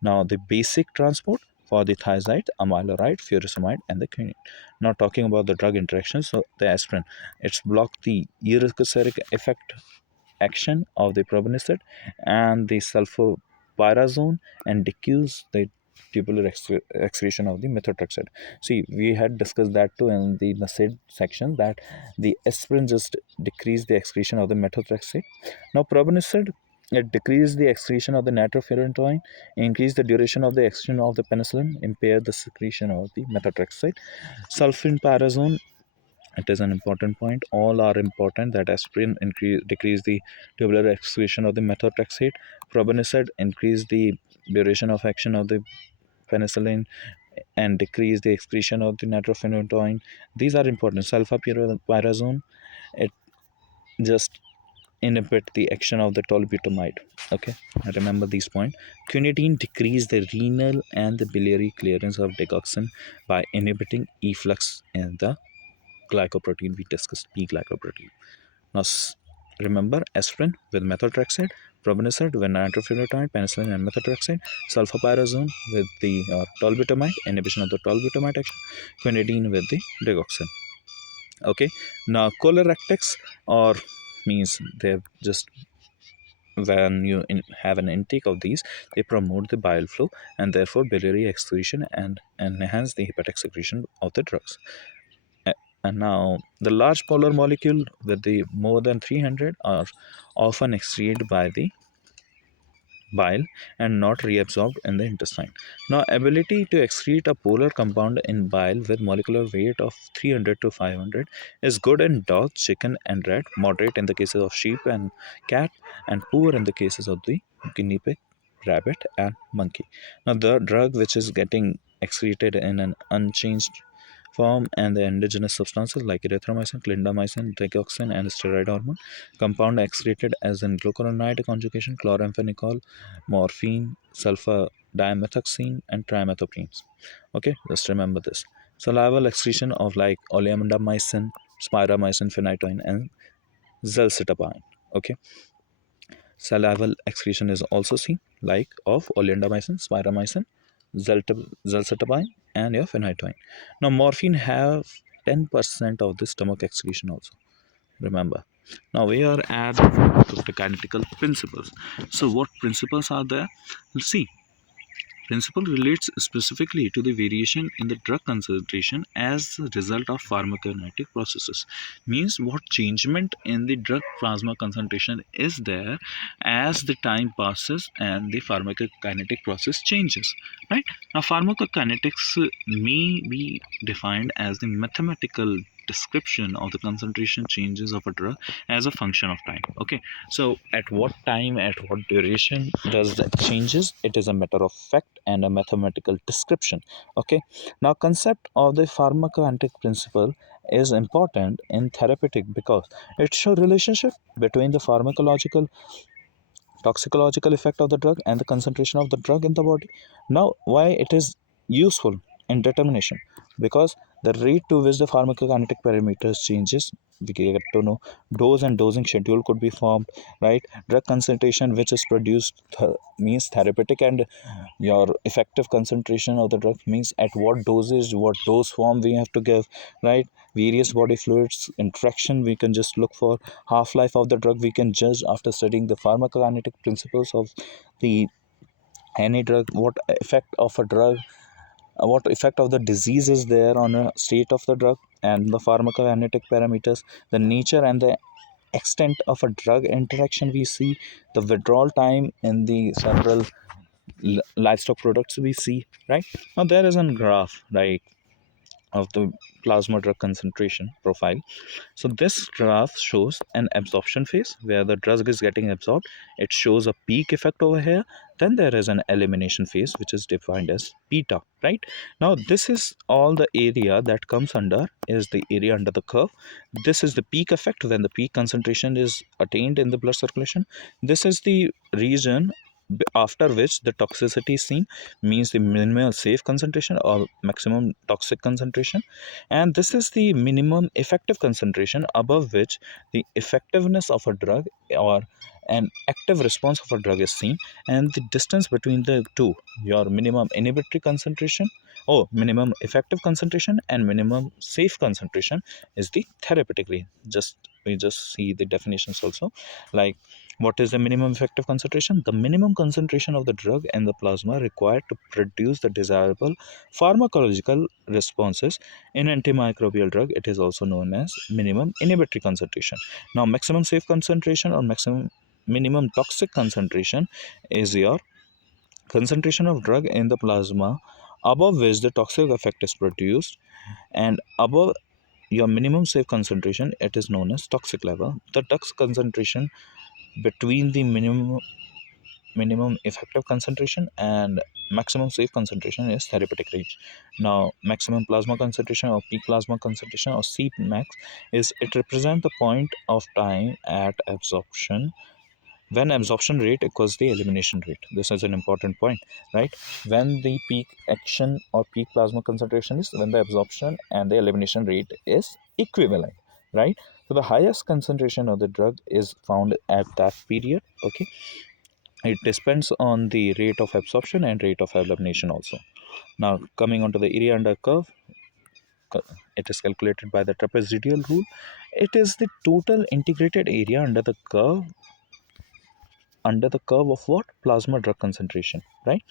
Now the basic transport for the thiazide, amiloride, furosemide, and the quinine. Now talking about the drug interactions, so the aspirin, it's blocked the uricosuric effect action of the probenecid and the sulfopyrazone and decrease the tubular excretion of the methotrexate. See, we had discussed that too in the NSAID section, that the aspirin just decrease the excretion of the methotrexate. Now probenecid, it decrease the excretion of the nitrofurantoin, increase the duration of the excretion of the penicillin, impair the secretion of the methotrexate. Sulfopyrazone, it is an important point. All are important. That aspirin decrease the tubular excretion of the methotrexate. Probenecid increase the duration of action of the penicillin and decrease the excretion of the nitrofurantoin. These are important. Sulfapyrazone, it just inhibit the action of the tolbutamide. Okay, remember these points. Quinidine decrease the renal and the biliary clearance of digoxin by inhibiting efflux in the glycoprotein. We discussed P glycoprotein. Now remember, aspirin with methotrexate, probenecid with nitrofurantoin, penicillin and methotrexate, sulfapyrazone with the tolbutamide, inhibition of the tolbutamide action, quinidine with the digoxin. Okay, now colorectics, or means they're just, when you have an intake of these, they promote the bile flow and therefore biliary excretion and enhance the hepatic secretion of the drugs. And now the large polar molecule with the more than 300 are often excreted by the bile and not reabsorbed in the intestine. Now, ability to excrete a polar compound in bile with molecular weight of 300 to 500 is good in dog, chicken, and rat, moderate in the cases of sheep and cat, and poor in the cases of the guinea pig, rabbit, and monkey. Now, the drug which is getting excreted in an unchanged form and the endogenous substances like erythromycin, clindamycin, digoxin, and steroid hormone. Compound excreted as in glucuronide conjugation, chloramphenicol, morphine, sulfur dimethoxine, and trimethoprene. Okay, just remember this. Salival excretion of like oleamidamycin, spiramycin, phenytoin, and zolcitabine. Okay, salival excretion is also seen like of oleandamycin, spiramycin, zolcitabine, and your phenytoin. Now, morphine have 10% of the stomach excretion also. Remember. Now we are at the kinetical principles. So what principles are there? Let's see. Principle relates specifically to the variation in the drug concentration as a result of pharmacokinetic processes. Means what changement in the drug plasma concentration is there as the time passes and the pharmacokinetic process changes. Right? Now pharmacokinetics may be defined as the mathematical description of the concentration changes of a drug as a function of time. Okay, so at what time, at what duration does that changes, it is a matter of fact and a mathematical description. Okay, now concept of the pharmacokinetic principle is important in therapeutic because it shows relationship between the pharmacological toxicological effect of the drug and the concentration of the drug in the body. Now why it is useful in determination? because the rate to which the pharmacokinetic parameters changes, we get to know dose and dosing schedule could be formed, right? Drug concentration which is produced means therapeutic, and your effective concentration of the drug means at what dosage, what dose form we have to give, right? Various body fluids interaction we can just look for. Half life of the drug we can judge after studying the pharmacokinetic principles of the any drug. What effect of a drug, what effect of the disease is there on a state of the drug, and the pharmacokinetic parameters, the nature and the extent of a drug interaction we see, the withdrawal time in the several livestock products we see, right? Now there is a graph, right, of the plasma drug concentration profile. So this graph shows an absorption phase where the drug is getting absorbed. It shows a peak effect over here. Then there is an elimination phase which is defined as beta, right? Now this is all the area that comes under, is the area under the curve. This is the peak effect when the peak concentration is attained in the blood circulation. This is the region after which the toxicity is seen, means the minimal safe concentration or maximum toxic concentration, and this is the minimum effective concentration above which the effectiveness of a drug or an active response of a drug is seen, and the distance between the two, your minimum inhibitory concentration, minimum effective concentration and minimum safe concentration, is the therapeutic range. Just we just see the definitions also, like what is the minimum effective concentration? The minimum concentration of the drug in the plasma required to produce the desirable pharmacological responses. In antimicrobial drug, it is also known as minimum inhibitory concentration. Now, maximum safe concentration or maximum minimum toxic concentration is your concentration of drug in the plasma above which the toxic effect is produced, and above your minimum safe concentration, it is known as toxic level. The toxic concentration between the minimum effective concentration and maximum safe concentration is therapeutic range. Now maximum plasma concentration or peak plasma concentration or C max is, it represents the point of time at absorption when absorption rate equals the elimination rate. This is an important point, right? When the peak action or peak plasma concentration is when the absorption and the elimination rate is equivalent, right? So the highest concentration of the drug is found at that period. Okay, it depends on the rate of absorption and rate of elimination also. Now coming on to the area under curve, it is calculated by the trapezoidal rule. It is the total integrated area under the curve of what? Plasma drug concentration, right?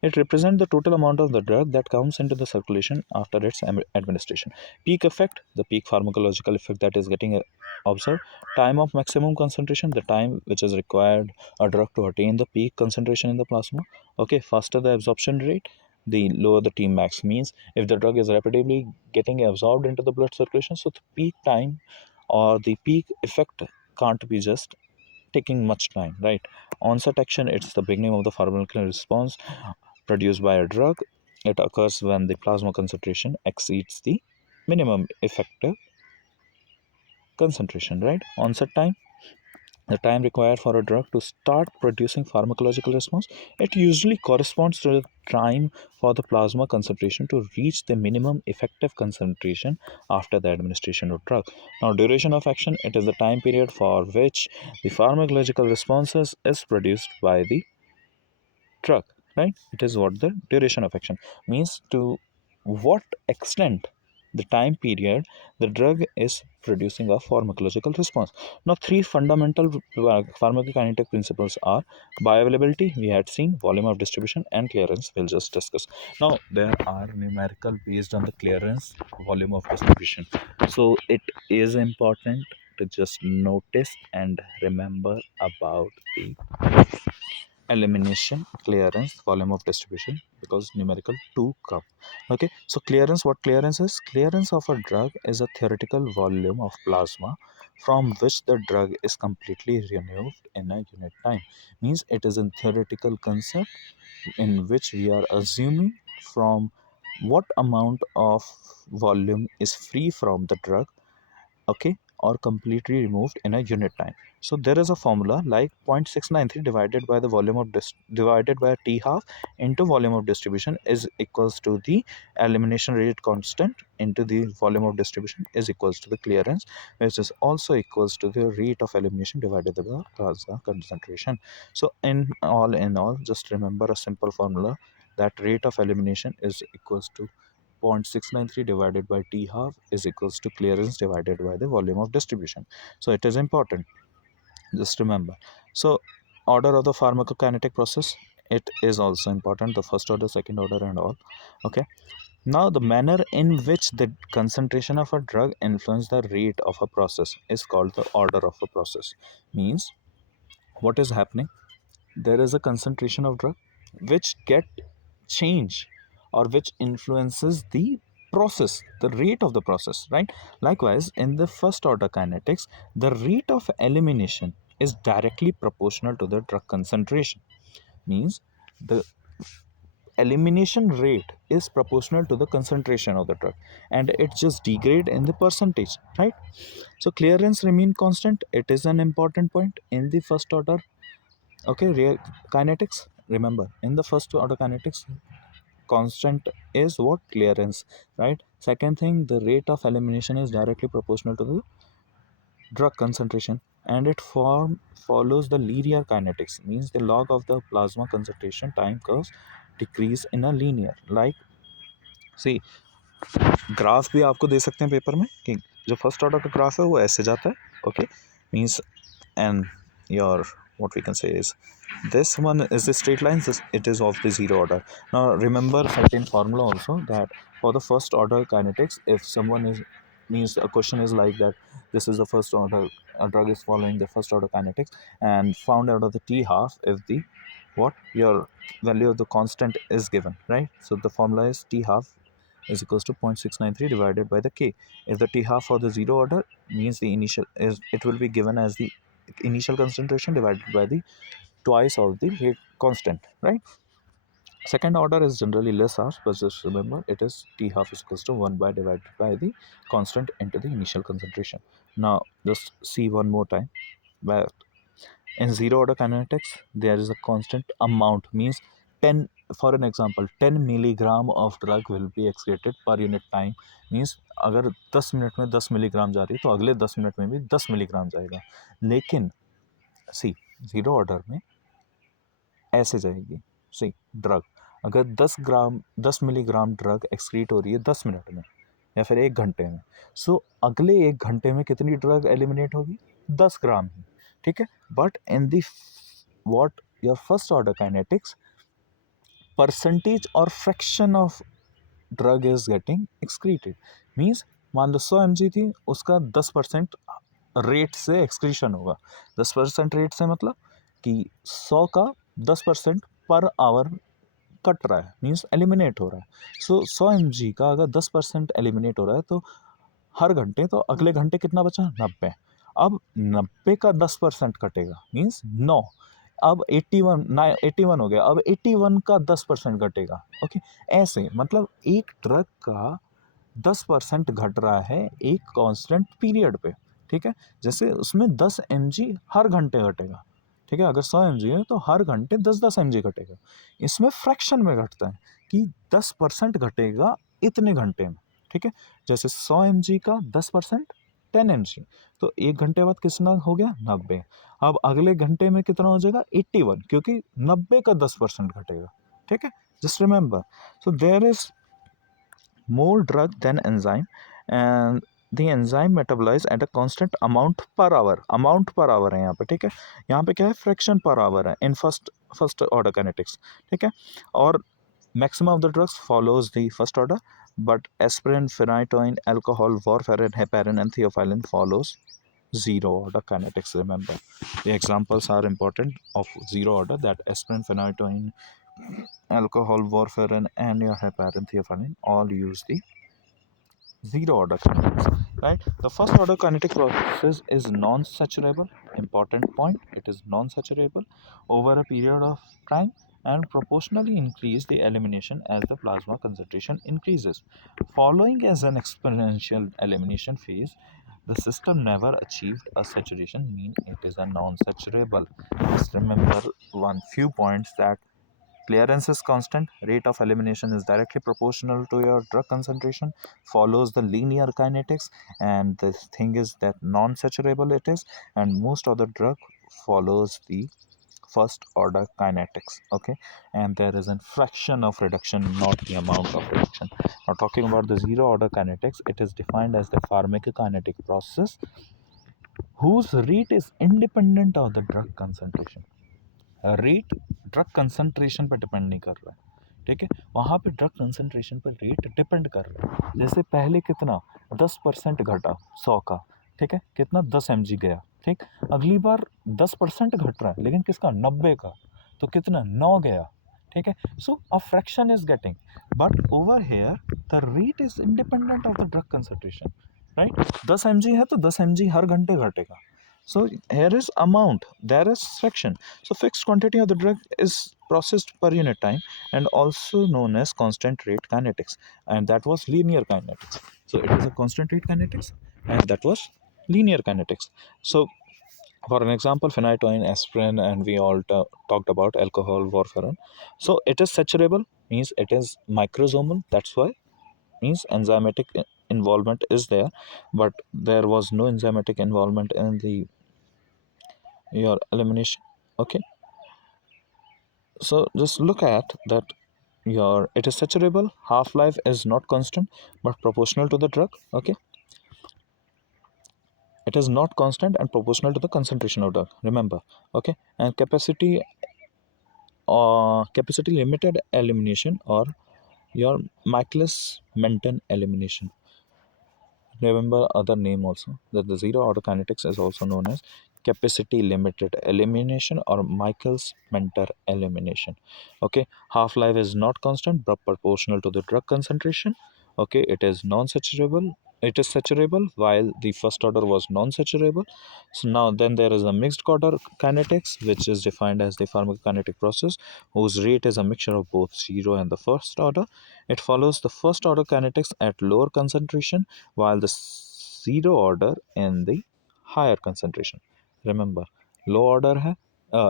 It represents the total amount of the drug that comes into the circulation after its administration. Peak effect, the peak pharmacological effect that is getting observed. Time of maximum concentration, the time which is required a drug to attain the peak concentration in the plasma. Okay, faster the absorption rate, the lower the T max, means if the drug is rapidly getting absorbed into the blood circulation, so the peak time or the peak effect can't be just taking much time, right? Onset action, it's the beginning of the pharmacological response produced by a drug. It occurs when the plasma concentration exceeds the minimum effective concentration, right? Onset time, the time required for a drug to start producing pharmacological response. It usually corresponds to the time for the plasma concentration to reach the minimum effective concentration after the administration of drug. Now duration of action, it is the time period for which the pharmacological responses is produced by the drug, right? It is what the duration of action means, to what extent the time period the drug is producing a pharmacological response. Now three fundamental pharmacokinetic principles are bioavailability, we had seen, volume of distribution, and clearance, we'll just discuss. Now there are numerical based on the clearance, volume of distribution, so it is important to just notice and remember about the elimination, clearance, volume of distribution, because numerical two come. Okay, so clearance, what clearance is? Clearance of a drug is a theoretical volume of plasma from which the drug is completely removed in a unit time. Means it is a theoretical concept in which we are assuming from what amount of volume is free from the drug, okay, or completely removed in a unit time. So there is a formula like 0.693 divided by the volume of divided by t half into volume of distribution is equals to the elimination rate constant into the volume of distribution is equals to the clearance, which is also equals to the rate of elimination divided by the plasma concentration. So in all, just remember a simple formula that rate of elimination is equals to 0.693 divided by t half is equals to clearance divided by the volume of distribution. So it is important, just remember. So order of the pharmacokinetic process, it is also important, the first order, second order and all. Okay, now the manner in which the concentration of a drug influence the rate of a process is called the order of a process. Means what is happening, there is a concentration of drug which get change or which influences the process, the rate of the process, right? Likewise, in the first order kinetics, the rate of elimination is directly proportional to the drug concentration. Means the elimination rate is proportional to the concentration of the drug, and it just degrade in the percentage, right? So clearance remain constant, it is an important point in the first order. Okay, real kinetics, remember in the first order kinetics, constant is what? Clearance, right? Second thing, the rate of elimination is directly proportional to the drug concentration, and it follows the linear kinetics. Means the log of the plasma concentration time curves decrease in a linear, like see, graph भी आपको दे सकते हैं paper में कि जो first order का graph है वो ऐसे जाता है. Okay, means and your, what we can say is, this one is the straight lines, it is of the zero order. Now remember certain formula also, that for the first order kinetics, if someone is, means a question is like that, this is the first order, a drug is following the first order kinetics and found out of the t half if the what your value of the constant is given, right? So the formula is t half is equals to 0.693 divided by the k. If the t half for the zero order, means the initial is, it will be given as the initial concentration divided by the twice of the rate constant, right? Second order is generally less harsh, but just remember it is t half is equals to 1 by divided by the constant into the initial concentration. Now just see one more time, but in zero order kinetics there is a constant amount, means 10, for an example 10 milligram of drug will be excreted per unit time. means अगर 10 minute में 10 milligram जा रही है तो अगले 10 minute में भी 10 milligram जाएगा. लेकिन सी, जीरो ऑर्डर में ऐसे जाएगी. सी, ड्रग अगर 10 मिलीग्राम ड्रग एक्सक्रीट हो रही है 10 मिनट में या फिर 1 घंटे में, सो अगले 1 घंटे में कितनी ड्रग एलिमिनेट होगी? 10 ग्राम ही. ठीक है, but in the what your first order kinetics, percentage or fraction of drug is getting excreted. means मान लो 100 mg थी, उसका 10% रेट से एक्सक्रीशन होगा. 10% रेट से मतलब कि 100 का 10% पर आवर कट रहा है, मीन्स एलिमिनेट हो रहा है. सो 100 mg का अगर 10% एलिमिनेट हो रहा है तो हर घंटे, तो अगले घंटे कितना बचा? 90. अब 90 का 10% कटेगा, मीन्स 9. अब 81 हो गया, अब 81 का 10% घटेगा. ओके, ऐसे मतलब एक ड्रग का 10% घट रहा है एक कांस्टेंट पीरियड पे. ठीक है, जैसे उसमें 10 mg हर घंटे घटेगा. ठीक है, अगर 100 mg है तो हर घंटे 10-10 mg घटेगा. इसमें फ्रैक्शन में घटता है कि 10% घटेगा इतने घंटे में. ठीक है, जैसे 100 mg का 10% 10 mg, तो 1 घंटे बाद कितना हो गया? 90. अब अगले घंटे में कितना हो जाएगा? 81, क्योंकि 90 का 10% घटेगा. ठीक है, just remember. So there is more drug than enzyme, and the enzyme metabolize at a constant amount per hour. amount per hour है यहाँ पे. ठीक है, यहाँ पे क्या है? fraction per hour है in first order kinetics. ठीक है, और maximum of the drugs follows the first order, but aspirin, phenytoin, alcohol, warfarin, heparin and theophylline follows zero order kinetics. Remember the examples are important of zero order, that aspirin, phenytoin, alcohol, warfarin and your heparin, theophylline all use the zero order kinetics, right? The first order kinetic process is non-saturable. Important point, it is non-saturable over a period of time and proportionally increase the elimination as the plasma concentration increases. Following as an exponential elimination phase, the system never achieved a saturation, mean it is a non-saturable. Just remember one few points that clearance is constant, rate of elimination is directly proportional to your drug concentration, follows the linear kinetics, and the thing is that non-saturable it is, and most of the drug follows the first order kinetics. Okay, and there is a fraction of reduction, not the amount of reduction. Now talking about the zero order kinetics, it is defined as the pharmacokinetic process whose rate is independent of the drug concentration. Rate drug concentration पर depend नहीं कर रहा है, ठीक है, वहाँ पे drug concentration पर रेट डिपेंड कर रहा है। जैसे पहले कितना 10% घटा 100 का, ठीक है, कितना 10 mg गया, ठीक, अगली बार 10% घट रहा है लेकिन किसका 90 का, तो कितना 9 गया, ठीक है। So a fraction is getting, but over here the rate is independent of the drug concentration, right. 10 mg है तो 10 mg हर घंटे घटेगा। So here is amount, there is fraction. So fixed quantity of the drug is processed per unit time and also known as constant rate kinetics, and that was linear kinetics. So it is a constant rate kinetics and that was linear kinetics. So for an example, phenytoin, aspirin, and we all talked about alcohol, warfarin. So it is saturable, means it is microsomal, that's why, means enzymatic involvement is there, but there was no enzymatic involvement in the your elimination. Okay, so just look at that, your it is saturable, half-life is not constant but proportional to the drug. Okay, it is not constant and proportional to the concentration of drug, remember. Okay, and capacity limited elimination, or your Michaelis Menten elimination, remember other name also, that the zero order kinetics is also known as capacity limited elimination or Michaelis Menten elimination. Okay, half life is not constant but proportional to the drug concentration. Okay, it is non-saturable, it is saturable while the first order was non-saturable. So now then there is a mixed order kinetics, which is defined as the pharmacokinetic process whose rate is a mixture of both zero and the first order. It follows the first order kinetics at lower concentration while the zero order in the higher concentration. Remember, low order है,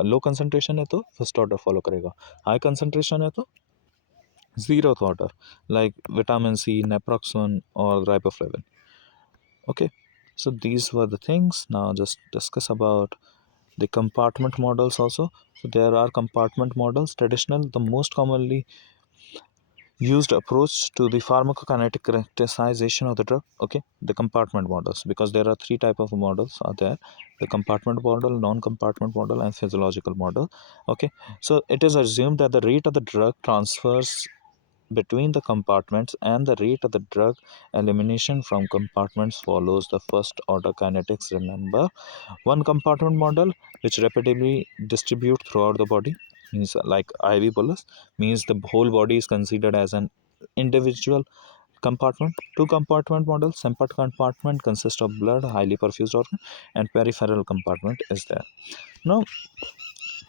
low concentration है तो first order follow करेगा, high concentration है तो zeroth order, like vitamin C, naproxen और riboflavin. Okay, so these were the things. Now just discuss about the compartment models also. So there are compartment models. Traditional, the most commonly used approach to the pharmacokinetic characterization of the drug. Okay, the compartment models, because there are three type of models are there: the compartment model, non-compartment model, and physiological model. Okay, so it is assumed that the rate of the drug transfers between the compartments and the rate of the drug elimination from compartments follows the first order kinetics. Remember, one compartment model which rapidly distribute throughout the body, means like IV bolus, means the whole body is considered as an individual compartment. Two compartment model, sempat compartment consists of blood, highly perfused organ, and peripheral compartment is there. Now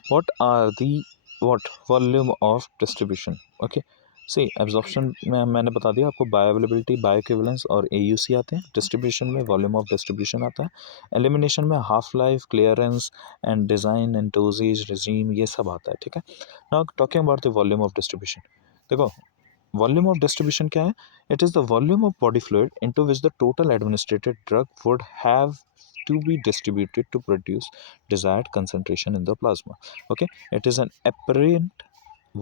what are the what volume of distribution? Okay, C absorption में मैंने बता दिया आपको, bioavailability, बायोइक्विवेलेंस और AUC आते हैं, distribution में volume of distribution आता है, एलिमिनेशन में half life, clearance and design and dosage regimen, ये सब आता है, ठीक है। Now talking about the volume of distribution, देखो वॉल्यूम ऑफ डिस्ट्रीब्यूशन क्या है, it is the volume of body fluid into which the total administered drug would have to be distributed to produce desired concentration in the plasma. Okay, it is an apparent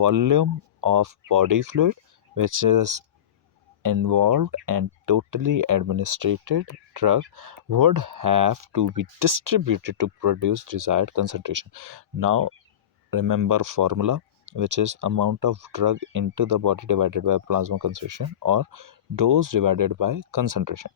volume of body fluid which is involved and totally administered drug would have to be distributed to produce desired concentration. Now remember formula, which is amount of drug into the body divided by plasma concentration, or dose divided by concentration.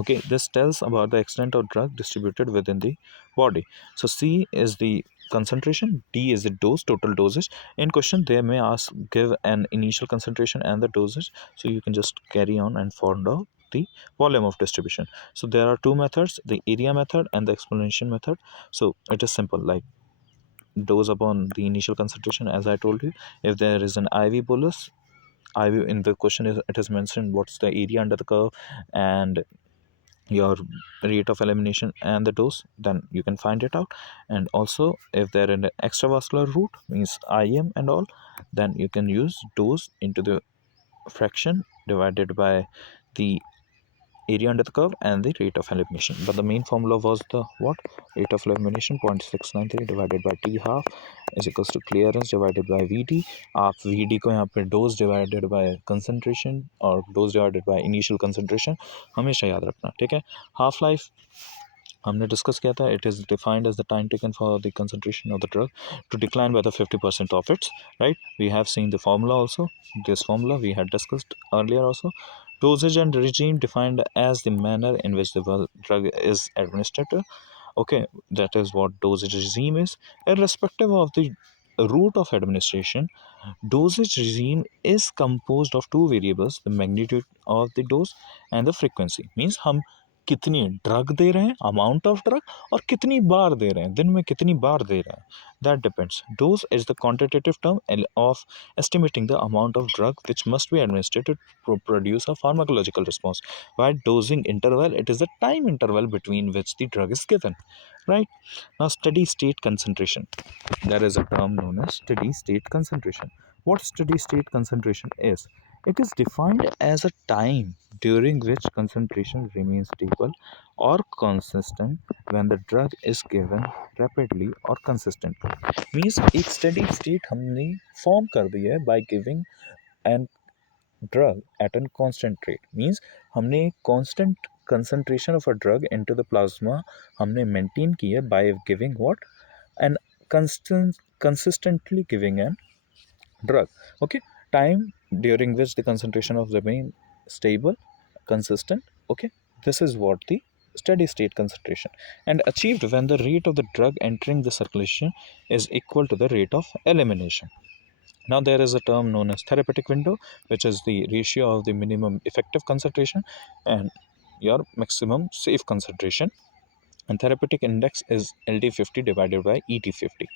Okay, this tells about the extent of drug distributed within the body. So C is the concentration, D is the dose, total dosage. In question they may ask, give an initial concentration and the dosage, so you can just carry on and find out the volume of distribution. So there are two methods, the area method and the explanation method. So it is simple, like dose upon the initial concentration, as I told you. If there is an IV bolus, IV in the question is, it is mentioned what's the area under the curve, and your rate of elimination and the dose, then you can find it out. And also if they're in an extravascular route, means IM and all, then you can use dose into the fraction divided by the area under the curve and the rate of elimination. But the main formula was the what? Rate of elimination 0.693 divided by t half is equals to clearance divided by VD. आप VD को यहाँ पे dose divided by concentration और dose divided by initial concentration हमेशा याद रखना, ठीक है. हाफ लाइफ हमने डिस्कस किया था. It is defined as the time taken for the concentration of the drug to decline by the 50% of its, right? We have seen the formula also. This formula we had discussed earlier also. Dosage and regime defined as the manner in which the drug is administered. Okay, that is what dosage regime is. Irrespective of the route of administration, dosage regime is composed of two variables, the magnitude of the dose and the frequency. Means हम कितनी drug दे रहे हैं, amount of drug, और कितनी बार दे रहे हैं, दिन में कितनी बार दे रहे हैं, that depends. Dose is the quantitative term of estimating the amount of drug which must be administered to produce a pharmacological response. While dosing interval, it is the time interval between which the drug is given, right? Now steady state concentration, there is a term known as steady state concentration. What steady state concentration is? It is defined as a time during which concentration remains stable or consistent when the drug is given rapidly or consistently. Means एक steady state हमने form कर दी है by giving an drug at a constant rate. Means हमने constant concentration of a drug into the plasma हमने maintain की है by giving what? And consistently giving a drug. Okay, time during which the concentration of remain stable, consistent. Okay, this is what the steady state concentration, and achieved when the rate of the drug entering the circulation is equal to the rate of elimination. Now there is a term known as therapeutic window, which is the ratio of the minimum effective concentration and your maximum safe concentration, and therapeutic index is LD50 divided by ET50.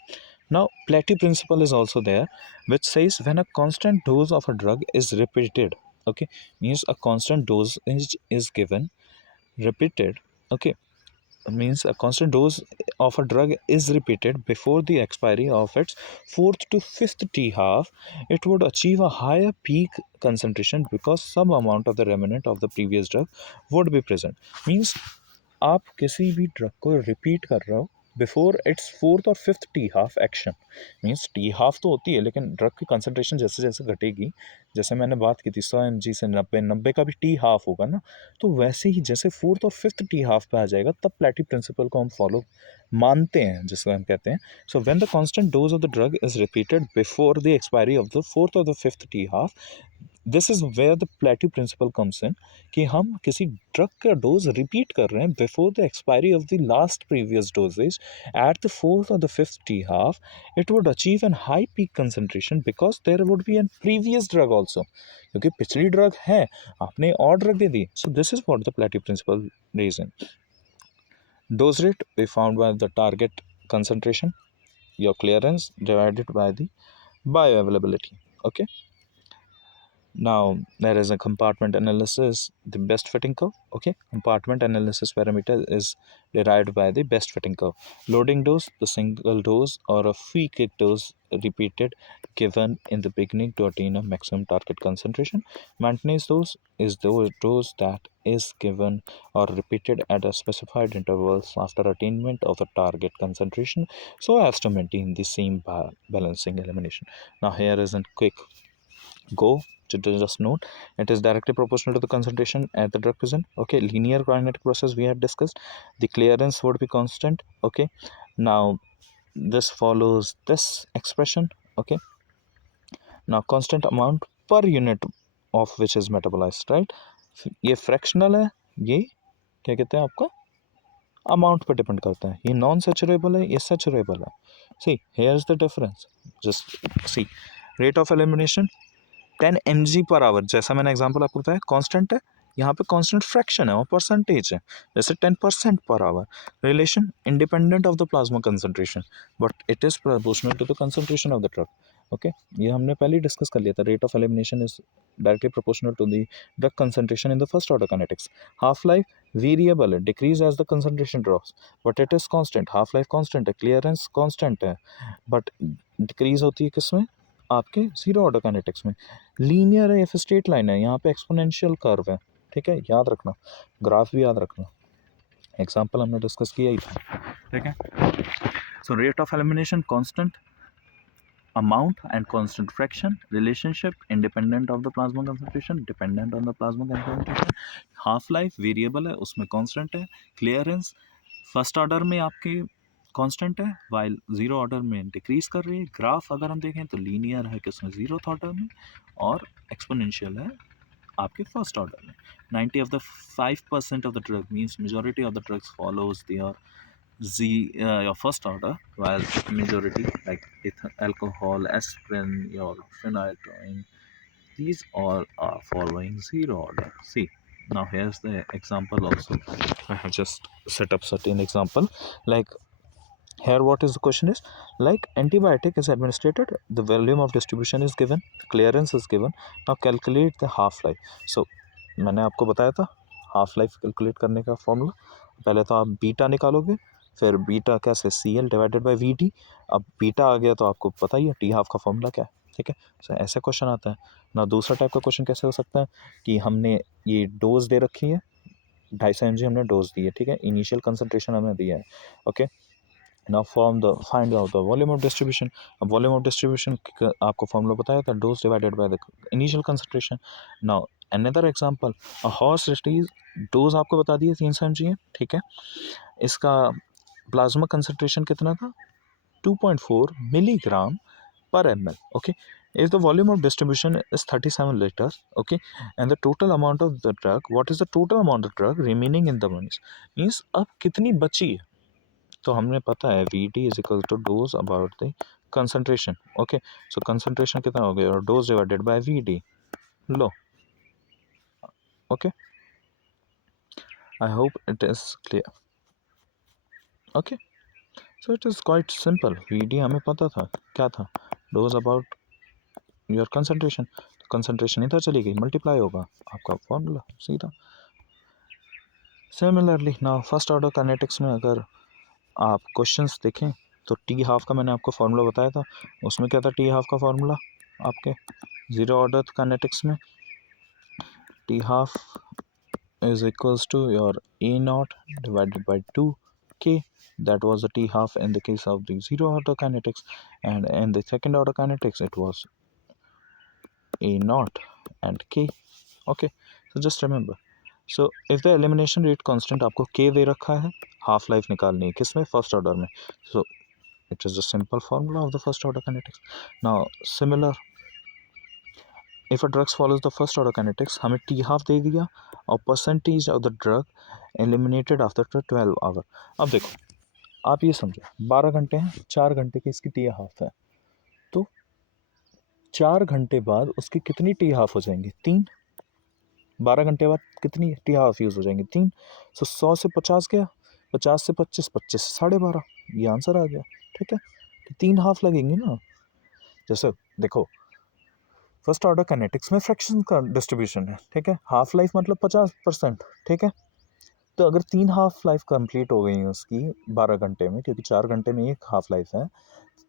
Now plateau principle is also there, which says when a constant dose of a drug is repeated, okay, means a constant dose is given repeated, okay, means a constant dose of a drug is repeated before the expiry of its fourth to fifth t half, it would achieve a higher peak concentration because some amount of the remnant of the previous drug would be present. Means आप किसी भी drug को repeat कर रहे हो before it's fourth और fifth T half action. Means T half तो होती है, लेकिन ड्रग की कंसंट्रेशन जैसे जैसे घटेगी, जैसे मैंने बात की थी 100 mg से 90 का भी टी हाफ होगा ना, तो वैसे ही जैसे फोर्थ और फिफ्थ टी हाफ पे आ जाएगा, तब प्लेटी प्रिंसिपल को हम फॉलो मानते हैं, जिसको हम कहते हैं. So when the constant dose of the drug is repeated before the expiry of the fourth और the fifth T half, this is where the plateau principle comes in, कि हम किसी ड्रग का डोज रिपीट कर रहे हैं before the expiry of the last previous doses at the fourth और the fifth T half, it would achieve an high peak concentration because there would be an previous drug also, क्योंकि पिछली drug है, आपने और drug दे दी. So this is what the plateau principle reason. Dose rate we found by the target concentration, your clearance divided by the bioavailability. Okay. Now there is a compartment analysis, the best fitting curve. Okay, compartment analysis parameter is derived by the best fitting curve. Loading dose, the single dose or a free kick dose repeated given in the beginning to attain a maximum target concentration. Maintenance dose is the dose that is given or repeated at a specified intervals after attainment of the target concentration so as to maintain the same balancing elimination. Now here is a quick go to just note, it is directly proportional to the concentration at the drug present. Okay, linear kinetic process we had discussed, the clearance would be constant. Okay, now this follows this expression. Okay, now constant amount per unit of which is metabolized, right? ये fractional है, ये क्या कहते हैं आपका amount पर depend करता है, ये non saturable है, ये saturable है. See, here's the difference. Just see, rate of elimination 10 mg per hour, जैसा मैंने एग्जांपल आपको बताया कांस्टेंट है, यहाँ पे कांस्टेंट फ्रैक्शन है और परसेंटेज है, जैसे 10% per hour. Relation independent of the plasma concentration but it is proportional to the concentration of the drug. Okay, ये हमने पहले ही डिस्कस कर लिया था. Rate of elimination is directly proportional to the drug concentration in the first order kinetics. Half life variable है, decrease as the concentration drops, but it is constant, half life constant है, clearance constant है, but decrease होती है किसमें, आपके zero order kinetics में। Linear है या फिर स्ट्रेट लाइन है, यहाँ पे एक्सपोनेंशियल कर्व है, ठीक है, याद रखना, ग्राफ भी याद रखना, एग्जाम्पल हमने डिस्कस किया ही था, ठीक है। So rate of elimination constant, amount and constant fraction, relationship independent of the plasma concentration, dependent on the plasma concentration, half life variable है उसमें constant है, clearance फर्स्ट ऑर्डर में आपके कांस्टेंट है, वाइल जीरो ऑर्डर में decrease कर रही है। ग्राफ अगर हम देखें तो लीनियर है किसमें, जीरोथ ऑर्डर में, और एक्सपोनेंशियल है आपके फर्स्ट ऑर्डर में। 95% of the drug means majority of the drugs follows their your first order, while majority like alcohol, aspirin, your phenytoin, these all are following zero order. See, now here's the example also. I have just set up certain example, like here what is the question is, like antibiotic is administered, the volume of distribution is given, clearance is given, now calculate the half life. So मैंने आपको बताया था half life calculate करने का formula, पहले तो आप beta निकालोगे, फिर बीटा कैसे, C L divided by V D, अब बीटा आ गया तो आपको पता ही है टी हाफ का फॉर्मूला क्या है, ठीक है। सो ऐसे क्वेश्चन आता है ना। दूसरा टाइप का क्वेश्चन कैसे हो सकता है कि हमने ये डोज दे रखी है, 250 mg हमने डोज दी है, ठीक है, इनिशियल कंसनट्रेशन हमें दिया है, okay. Now find out the volume of distribution. अब वॉल्यूम ऑफ डिस्ट्रीब्यूशन आपको फॉर्मूला बताया था, dose divided by the initial concentration. Now another example, a horse रेस्टीज, डोज आपको बता दिए 300 mg है, ठीक है, इसका प्लाज्मा कंसंट्रेशन कितना था, 2.4 milligram per ml, okay. If the volume of distribution is 37 liters, okay, and the total amount of the drug, what is the total amount of drug remaining in the means अब कितनी बची है, तो हमने पता है V D is equal to dose about the concentration, okay. So concentration कितना हो गया, और dose divided by V D, लो, okay. I hope it is clear, okay. So it is quite simple, V D हमें पता था क्या था, dose about your concentration, concentration इधर चली गई, मल्टीप्लाई होगा आपका फॉर्मूला सीधा। Similarly now first order kinetics में अगर आप क्वेश्चंस देखें तो टी हाफ का मैंने आपको फार्मूला बताया था, उसमें क्या था टी हाफ का फार्मूला आपके जीरो ऑर्डर काइनेटिक्स में, T half is equals to your A naught divided by 2k, that was the T half in the case of the zero order kinetics, and in the second order kinetics it was A naught and k, okay। So just remember, so if the elimination rate constant आपको k दे रखा है, half life निकालनी है किसमें, first order में, so it is a simple formula of the first order kinetics। Now similar, if a drug follows the first order kinetics, हमें T half दे दिया और percentage of the drug eliminated after 12 hour. अब देखो आप ये समझो 12 घंटे हैं, 4 घंटे की इसकी टी हाफ है, तो 4 घंटे बाद उसकी कितनी टी हाफ हो जाएंगी, 3। 12 घंटे बाद कितनी टी हाफ यूज़ हो जाएंगी, 3। सो 100 से 50 गया, 50 से 25, 25 से 12.5, ये आंसर आ गया, ठीक है। तो 3 हाफ लगेंगी ना। जैसे देखो फर्स्ट ऑर्डर काइनेटिक्स में फ्रैक्शन का डिस्ट्रीब्यूशन है, ठीक है, हाफ लाइफ मतलब 50%, ठीक है। तो अगर 3 हाफ लाइफ कंप्लीट हो गई है उसकी 12 घंटे में, क्योंकि 4 घंटे में एक हाफ लाइफ है,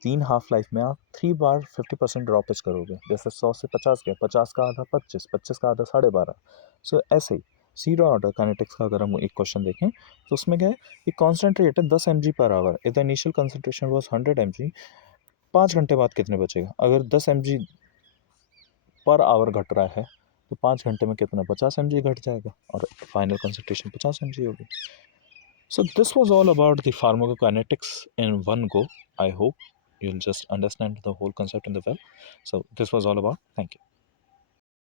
3 हाफ लाइफ में आप 3 बार 50% ड्रॉपेज करोगे, जैसे 100 से 50 गया, 50 का आधा 25, 25 का आधा 12.5। सो ऐसे ही जीरो ऑर्डर काइनेटिक्स का अगर हम एक क्वेश्चन देखें तो उसमें क्या है कि कांस्टेंट रेट है 10 mg per hour, if the initial concentration was 100 mg, 5 घंटे बाद कितने बचेगा, अगर 10 mg पर आवर घट रहा है तो 5 घंटे में कितना, 50 mg घट जाएगा, और फाइनल कंसंट्रेशन 50 mg होगी। So this was all about the pharmacokinetics in one go. I hope you'll just understand the whole concept in the well. So this was all about. Thank you.